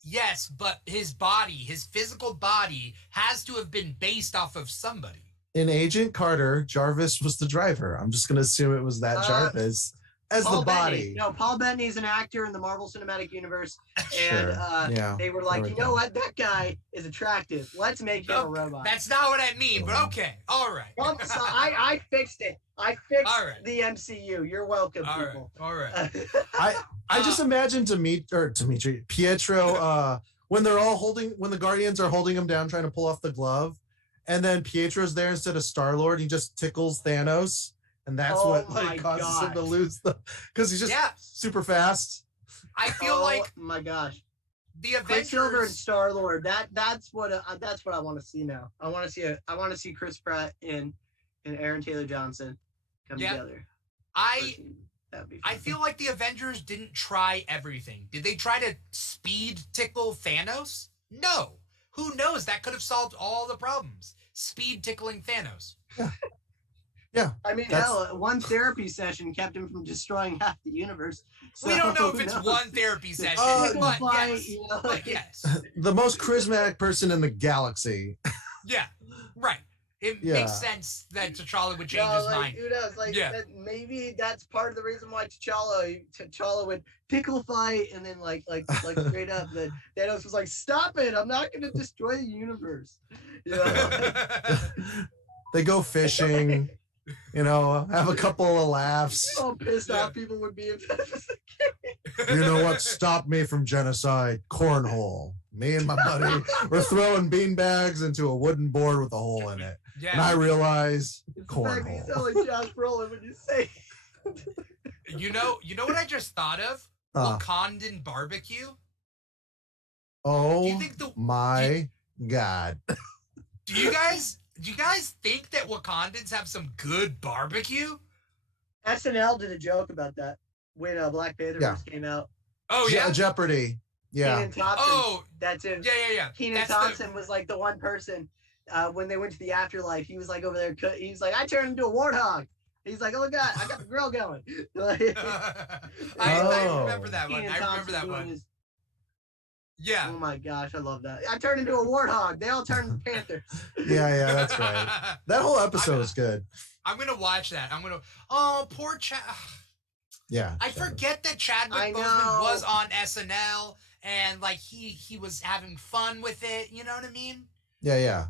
Yes, but his physical body, has to have been based off of somebody. In Agent Carter, Jarvis was the driver. I'm just going to assume it was that Jarvis as Paul the body. Bettany. No, Paul Bettany is an actor in the Marvel Cinematic Universe, and they were like, you know what, that guy is attractive. Let's make him a robot. That's not what I mean, but okay, all right. Well, so I fixed it. I fixed the MCU. You're welcome, people. All right. I just imagine Dimitri, Pietro, when the Guardians are holding him down, trying to pull off the glove, and then Pietro's there instead of Star-Lord. He just tickles Thanos, and that's what causes him to lose because he's just super fast. I feel like, my gosh, the Avengers, Quicksilver and Star-Lord. That's what I want to see now. I want to see Chris Pratt and Aaron Taylor Johnson come together. I feel like the Avengers didn't try everything. Did they try to speed tickle Thanos? No. Who knows? That could have solved all the problems. Speed tickling Thanos. Yeah. I mean, hell, one therapy session kept him from destroying half the universe. So, we don't know if it's one therapy session, but yes. You know, but yes. The most charismatic person in the galaxy. Yeah, right. It makes sense that T'Challa would change his mind. Who knows? Maybe that's part of the reason why T'Challa would pickle fight, and then like straight up, that Thanos was like, "Stop it! I'm not going to destroy the universe." You know? They go fishing. You know, have a couple of laughs. How pissed off people would be if that was the case. You know what stopped me from genocide? Cornhole. Me and my buddy were throwing beanbags into a wooden board with a hole in it. Yeah. And I realized cornhole. You sound like Josh Brolin when you say. You know what I just thought of? Wakandan barbecue. Oh my God. Do you guys think that Wakandans have some good barbecue? SNL did a joke about that when Black Panther first came out. Oh yeah, Jeopardy. Yeah. Kenan Thompson. Oh, that's it. Yeah. Kenan Thompson was like the one person when they went to the afterlife. He was like over there. He's like, I turned into a warthog. He's like, oh God, I got the grill going. I remember that one. I remember that one. Yeah. Oh my gosh, I love that. I turned into a warthog. They all turned into panthers. Yeah, that's right. That whole episode was good. I'm gonna watch that. Oh, poor Chad. Yeah. I forget that Chadwick Boseman was on SNL and like he was having fun with it. You know what I mean? Yeah.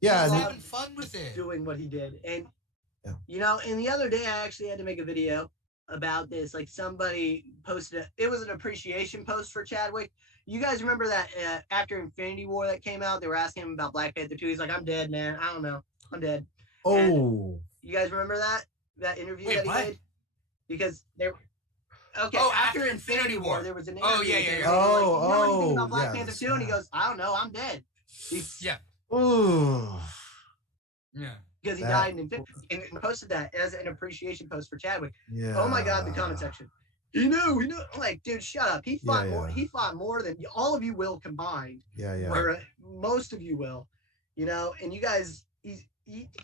He was having fun with it. Doing what he did. And you know, and the other day I actually had to make a video about this. Like somebody posted it was an appreciation post for Chadwick. You guys remember that after Infinity War that came out, they were asking him about Black Panther 2. He's like, I'm dead, man. I don't know. I'm dead. Oh. And you guys remember that interview that he made? Because they were... Okay, after Infinity War, there was an interview. Oh, yeah. You know anything about Black Panther 2? And he goes, I don't know. I'm dead. Ooh. Yeah. Because he died in Infinity and posted that as an appreciation post for Chadwick. Yeah. Oh, my God, the comment section. He knew. I'm like, dude, shut up. He fought more. He fought more than all of you will combined. Yeah. Or most of you will, you know. And you guys, you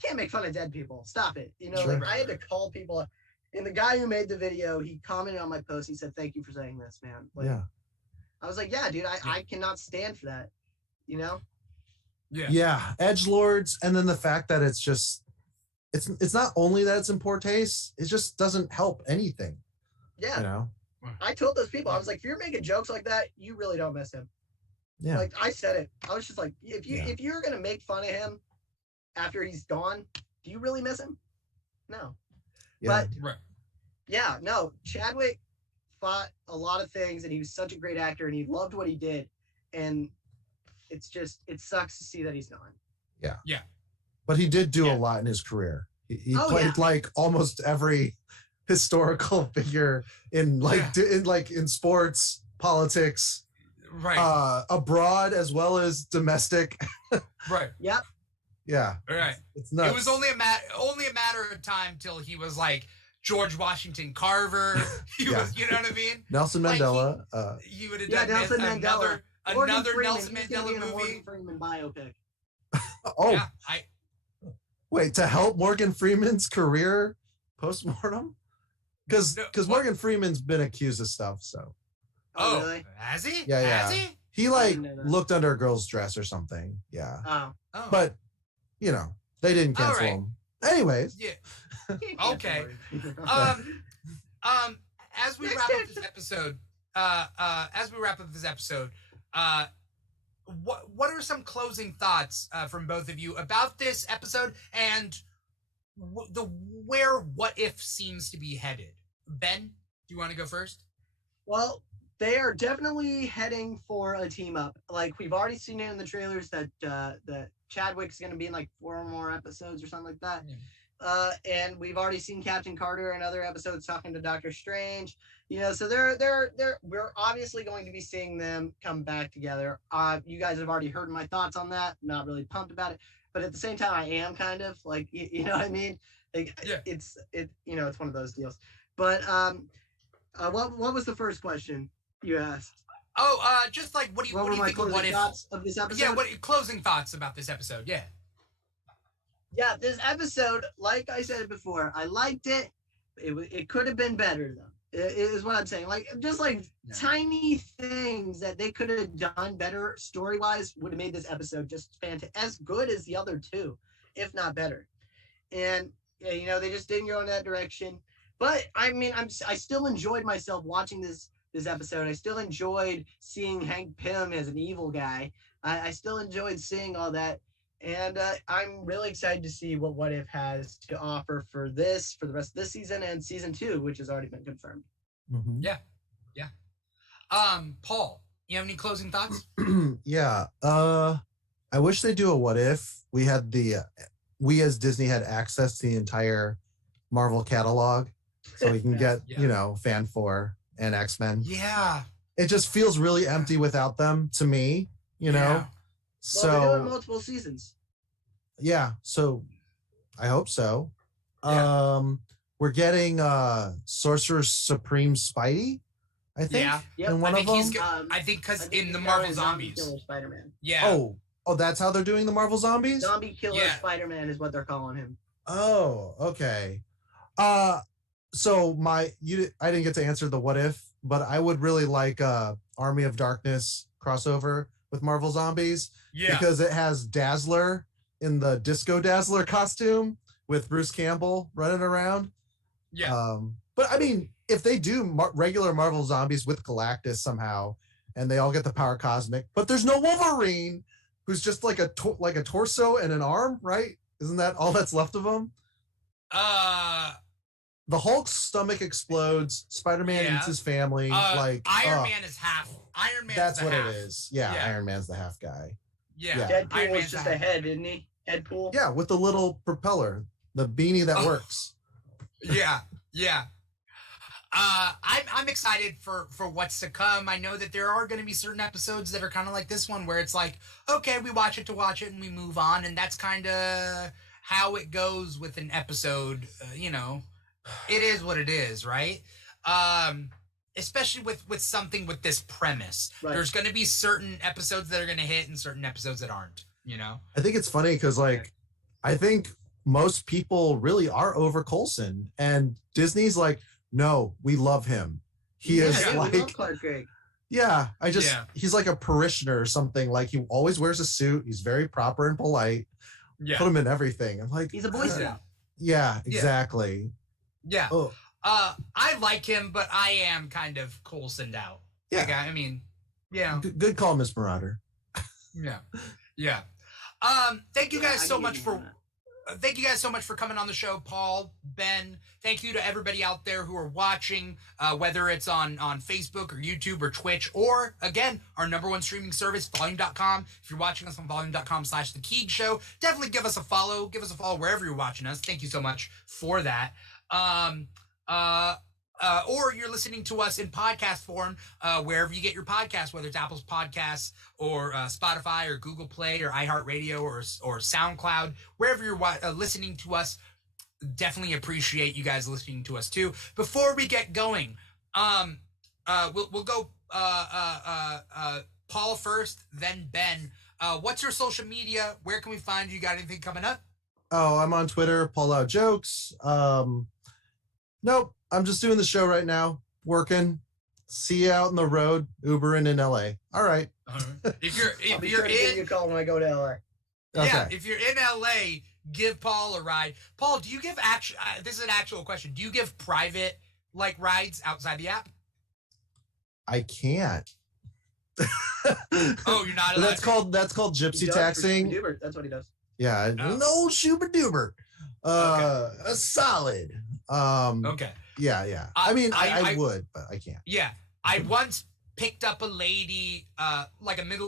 can't make fun of dead people. Stop it. You know, sure. like I had to call people. And the guy who made the video, he commented on my post. He said, "Thank you for saying this, man." Like, I was like, "Yeah, dude, I cannot stand for that." You know. Yeah. Edgelords, and then the fact that it's just, it's not only that it's in poor taste. It just doesn't help anything. Yeah. You know? I told those people, I was like, if you're making jokes like that, you really don't miss him. Yeah. Like I said it. I was just like, if you're gonna make fun of him after he's gone, do you really miss him? No. Yeah. But no, Chadwick fought a lot of things and he was such a great actor and he loved what he did. And it's just it sucks to see that he's gone. Yeah. But he did do a lot in his career. He played like almost every historical figure in in sports, politics, right, abroad as well as domestic. Right. Yep. Yeah. Right. It's nuts. It was only a matter of time till he was like George Washington Carver. He was, you know what I mean? Nelson Mandela. He would have done Nelson Mandela. Another Nelson Mandela movie. Morgan Freeman biopic. Wait, to help Morgan Freeman's career post-mortem? Because Morgan Freeman's been accused of stuff, so. Oh, really? Has he? Yeah. Has he? He looked under a girl's dress or something. Yeah. Oh. But, you know, they didn't cancel him. Anyways. Yeah. Okay. As we wrap up this episode, what are some closing thoughts from both of you about this episode and where what if seems to be headed? Ben, do you want to go first? Well, they are definitely heading for a team up. Like we've already seen it in the trailers that Chadwick's going to be in like 4 more episodes or something like that. Yeah. And we've already seen Captain Carter in other episodes talking to Doctor Strange. You know, so we're obviously going to be seeing them come back together. You guys have already heard my thoughts on that. Not really pumped about it, but at the same time, I am kind of like, you know what I mean? Like, it's one of those deals. But what was the first question you asked? Oh, just like what do you think of what if thoughts of this episode? Yeah, what closing thoughts about this episode? Yeah. Yeah, this episode, like I said before, I liked it. It could have been better though. Is what I'm saying. Like just like tiny things that they could have done better story wise would have made this episode just fantastic, as good as the other two, if not better. And they just didn't go in that direction. But I mean, I still enjoyed myself watching this episode. I still enjoyed seeing Hank Pym as an evil guy. I still enjoyed seeing all that. And I'm really excited to see what If has to offer for the rest of this season and season 2, which has already been confirmed. Mm-hmm. Yeah. Paul, you have any closing thoughts? Yeah. I wish they do a What If. We as Disney had access to the entire Marvel catalog, so we can get Fan 4 and X-Men. Yeah. It just feels really empty without them to me. So they're doing multiple seasons. Yeah, so I hope so. We're getting Sorcerer Supreme Spidey, I think. Yeah. In one of them. I think because in the Marvel Zombies. Killer Spider-Man. Yeah. Oh, that's how they're doing the Marvel Zombies? Zombie Killer Spider-Man is what they're calling him. Oh, okay. So I didn't get to answer the What If, but I would really like Army of Darkness crossover with Marvel Zombies. Yeah. Because it has Dazzler in the Disco Dazzler costume with Bruce Campbell running around. Yeah. But I mean, if they do regular Marvel Zombies with Galactus somehow, and they all get the power cosmic, but there's no Wolverine, who's just like a torso and an arm, right? Isn't that all that's left of him? The Hulk's stomach explodes. Spider-Man eats his family. Iron Man is half. Iron Man. That's what it is. Yeah, Iron Man's the half guy. Yeah. Deadpool was just a head, isn't he? Deadpool. Yeah, with the little propeller, the beanie that works. Yeah. I'm excited for what's to come. I know that there are going to be certain episodes that are kind of like this one, where it's like, okay, we watch it to watch it and we move on, and that's kind of how it goes with an episode. It is what it is, right? Especially with something with this premise. Right. There's going to be certain episodes that are going to hit and certain episodes that aren't, I think it's funny because, I think most people really are over Coulson, and Disney's like, no, we love him. He is we love Clark Gregg. Yeah, he's like a parishioner or something. Like, he always wears a suit. He's very proper and polite. Yeah. Put him in everything. I'm like, he's a Boy Scout. Yeah, exactly. Yeah. Oh. I like him, but I am kind of Coulsoned out. Yeah. Good call, Miss Marauder. Yeah. Thank you guys so much for coming on the show, Paul, Ben. Thank you to everybody out there who are watching, whether it's on Facebook or YouTube or Twitch, or, again, our #1 streaming service, Volume.com. If you're watching us on Volume.com/The Keeg Show, definitely give us a follow. Give us a follow wherever you're watching us. Thank you so much for that. Or you're listening to us in podcast form, wherever you get your podcasts, whether it's Apple's Podcasts or Spotify or Google Play or iHeartRadio or SoundCloud, wherever you're listening to us. Definitely appreciate you guys listening to us too. Before we get going, we'll go Paul first, then Ben. What's your social media? Where can we find you? Got anything coming up? Oh, I'm on Twitter, Paul Out Jokes. Nope, I'm just doing the show right now, working. See you out on the road, Ubering in LA. All right. If you're in, give you a call when I go to LA. Yeah, if you're in LA, give Paul a ride. Paul, do you give this is an actual question. Do you give private rides outside the app? I can't. Oh, you're not allowed. That's called gypsy taxing. That's what he does. Yeah, no Schuber Duber. A solid. Okay. Yeah. I mean, I would, but I can't. Yeah. I once picked up a lady,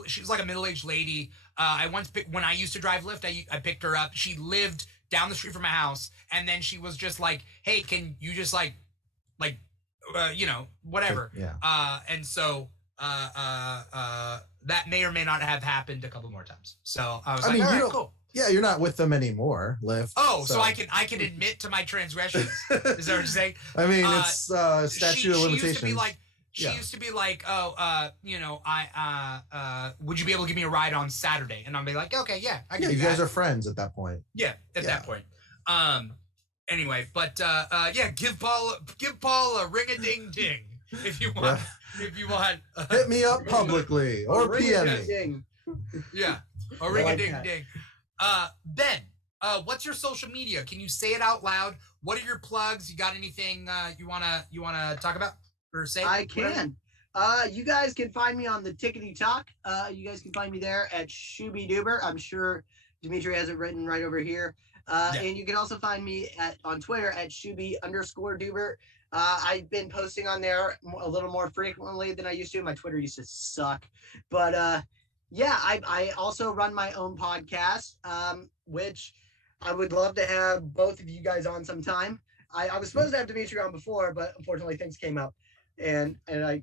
she was like a middle-aged lady. I once picked, when I used to drive Lyft, I picked her up. She lived down the street from my house, and then she was just like, hey, can you just whatever. Yeah. And so that may or may not have happened a couple more times. So I was all right, cool. Yeah, you're not with them anymore, Lyft. Oh, so I can admit to my transgressions. Is that what you're saying? I mean, it's statute of limitations. She used to be like, oh, you know, would you be able to give me a ride on Saturday? And I'll be like, okay, yeah, I can do you that. guys are friends at that point. Yeah, at that point. Anyway, but yeah, give Paul a ring-a-ding-ding if you want. If you want, hit me up publicly or PM me. Yeah, a ring-a-ding-ding. Ben, what's your social media? Can you say it out loud? What are your plugs? You got anything you wanna talk about or say? I can. You guys can find me on the Tickety Talk. You guys can find me there at Shooby Doober. I'm sure Dimitri has it written right over here. And you can also find me on Twitter at Shooby_Doober. I've been posting on there a little more frequently than I used to. My Twitter used to suck. But yeah, I also run my own podcast, which I would love to have both of you guys on sometime. I was supposed to have Dimitri on before, but unfortunately things came up. And I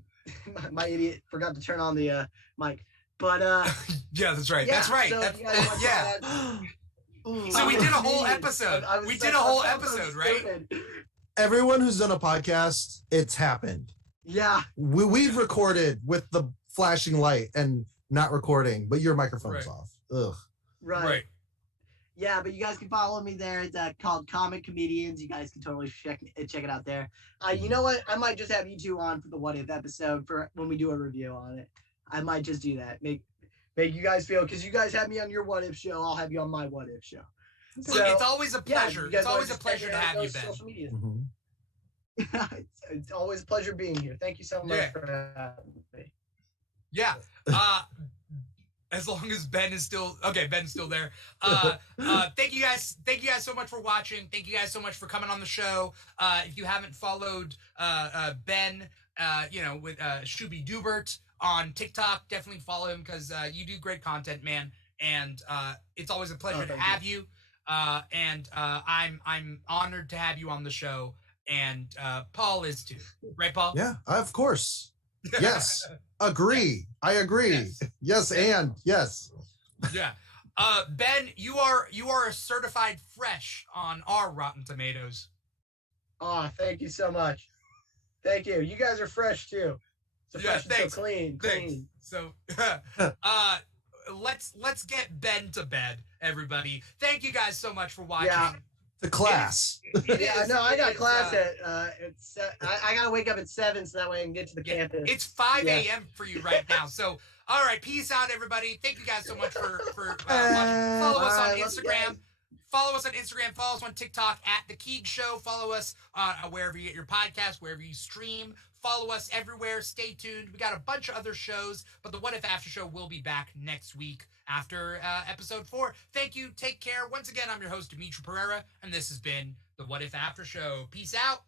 my idiot forgot to turn on the mic. But yeah, that's right. Yeah, that's right. So yeah. So we did a whole episode. We did a whole episode, right? Everyone who's done a podcast, it's happened. Yeah. We've recorded with the flashing light and not recording, but your microphone is off. Ugh. Right. Yeah, but you guys can follow me there. It's called Comic Comedians. You guys can totally check it out there. You know what? I might just have you two on for the What If episode for when we do a review on it. I might just do that. Make you guys feel, because you guys have me on your What If show. I'll have you on my What If show. So it's always a pleasure. It's always a pleasure to have you, Ben. Social media. It's always a pleasure being here. Thank you so much for having me. Yeah. As long as Ben is still Ben's still there. Thank you guys so much for watching. Thank you guys so much for coming on the show. If you haven't followed Ben, with Shooby Doobert on TikTok, definitely follow him because you do great content, man. And it's always a pleasure to have you. And I'm honored to have you on the show. And Paul is too, right, Paul? Yeah, of course. Yes. Agree. I agree. Yes, and yes. Yeah. Ben, you are a certified fresh on our Rotten Tomatoes. Oh, thank you so much. Thank you. You guys are fresh too. So fresh and so clean. Clean. So let's get Ben to bed, everybody. Thank you guys so much for watching. Yeah. The class. I got class at I gotta wake up at 7 so that way I can get to the campus. It's 5 a.m. for you right now. So all right, peace out, everybody. Thank you guys so much for watching. Follow us on Instagram. Follow us on Instagram. Follow us on TikTok at The Keeg Show. Follow us wherever you get your podcast, wherever you stream. Follow us everywhere. Stay tuned. We got a bunch of other shows, but the What If After Show will be back next week after episode 4. Thank you. Take care. Once again, I'm your host, Dimitri Pereira, and this has been the What If After Show. Peace out.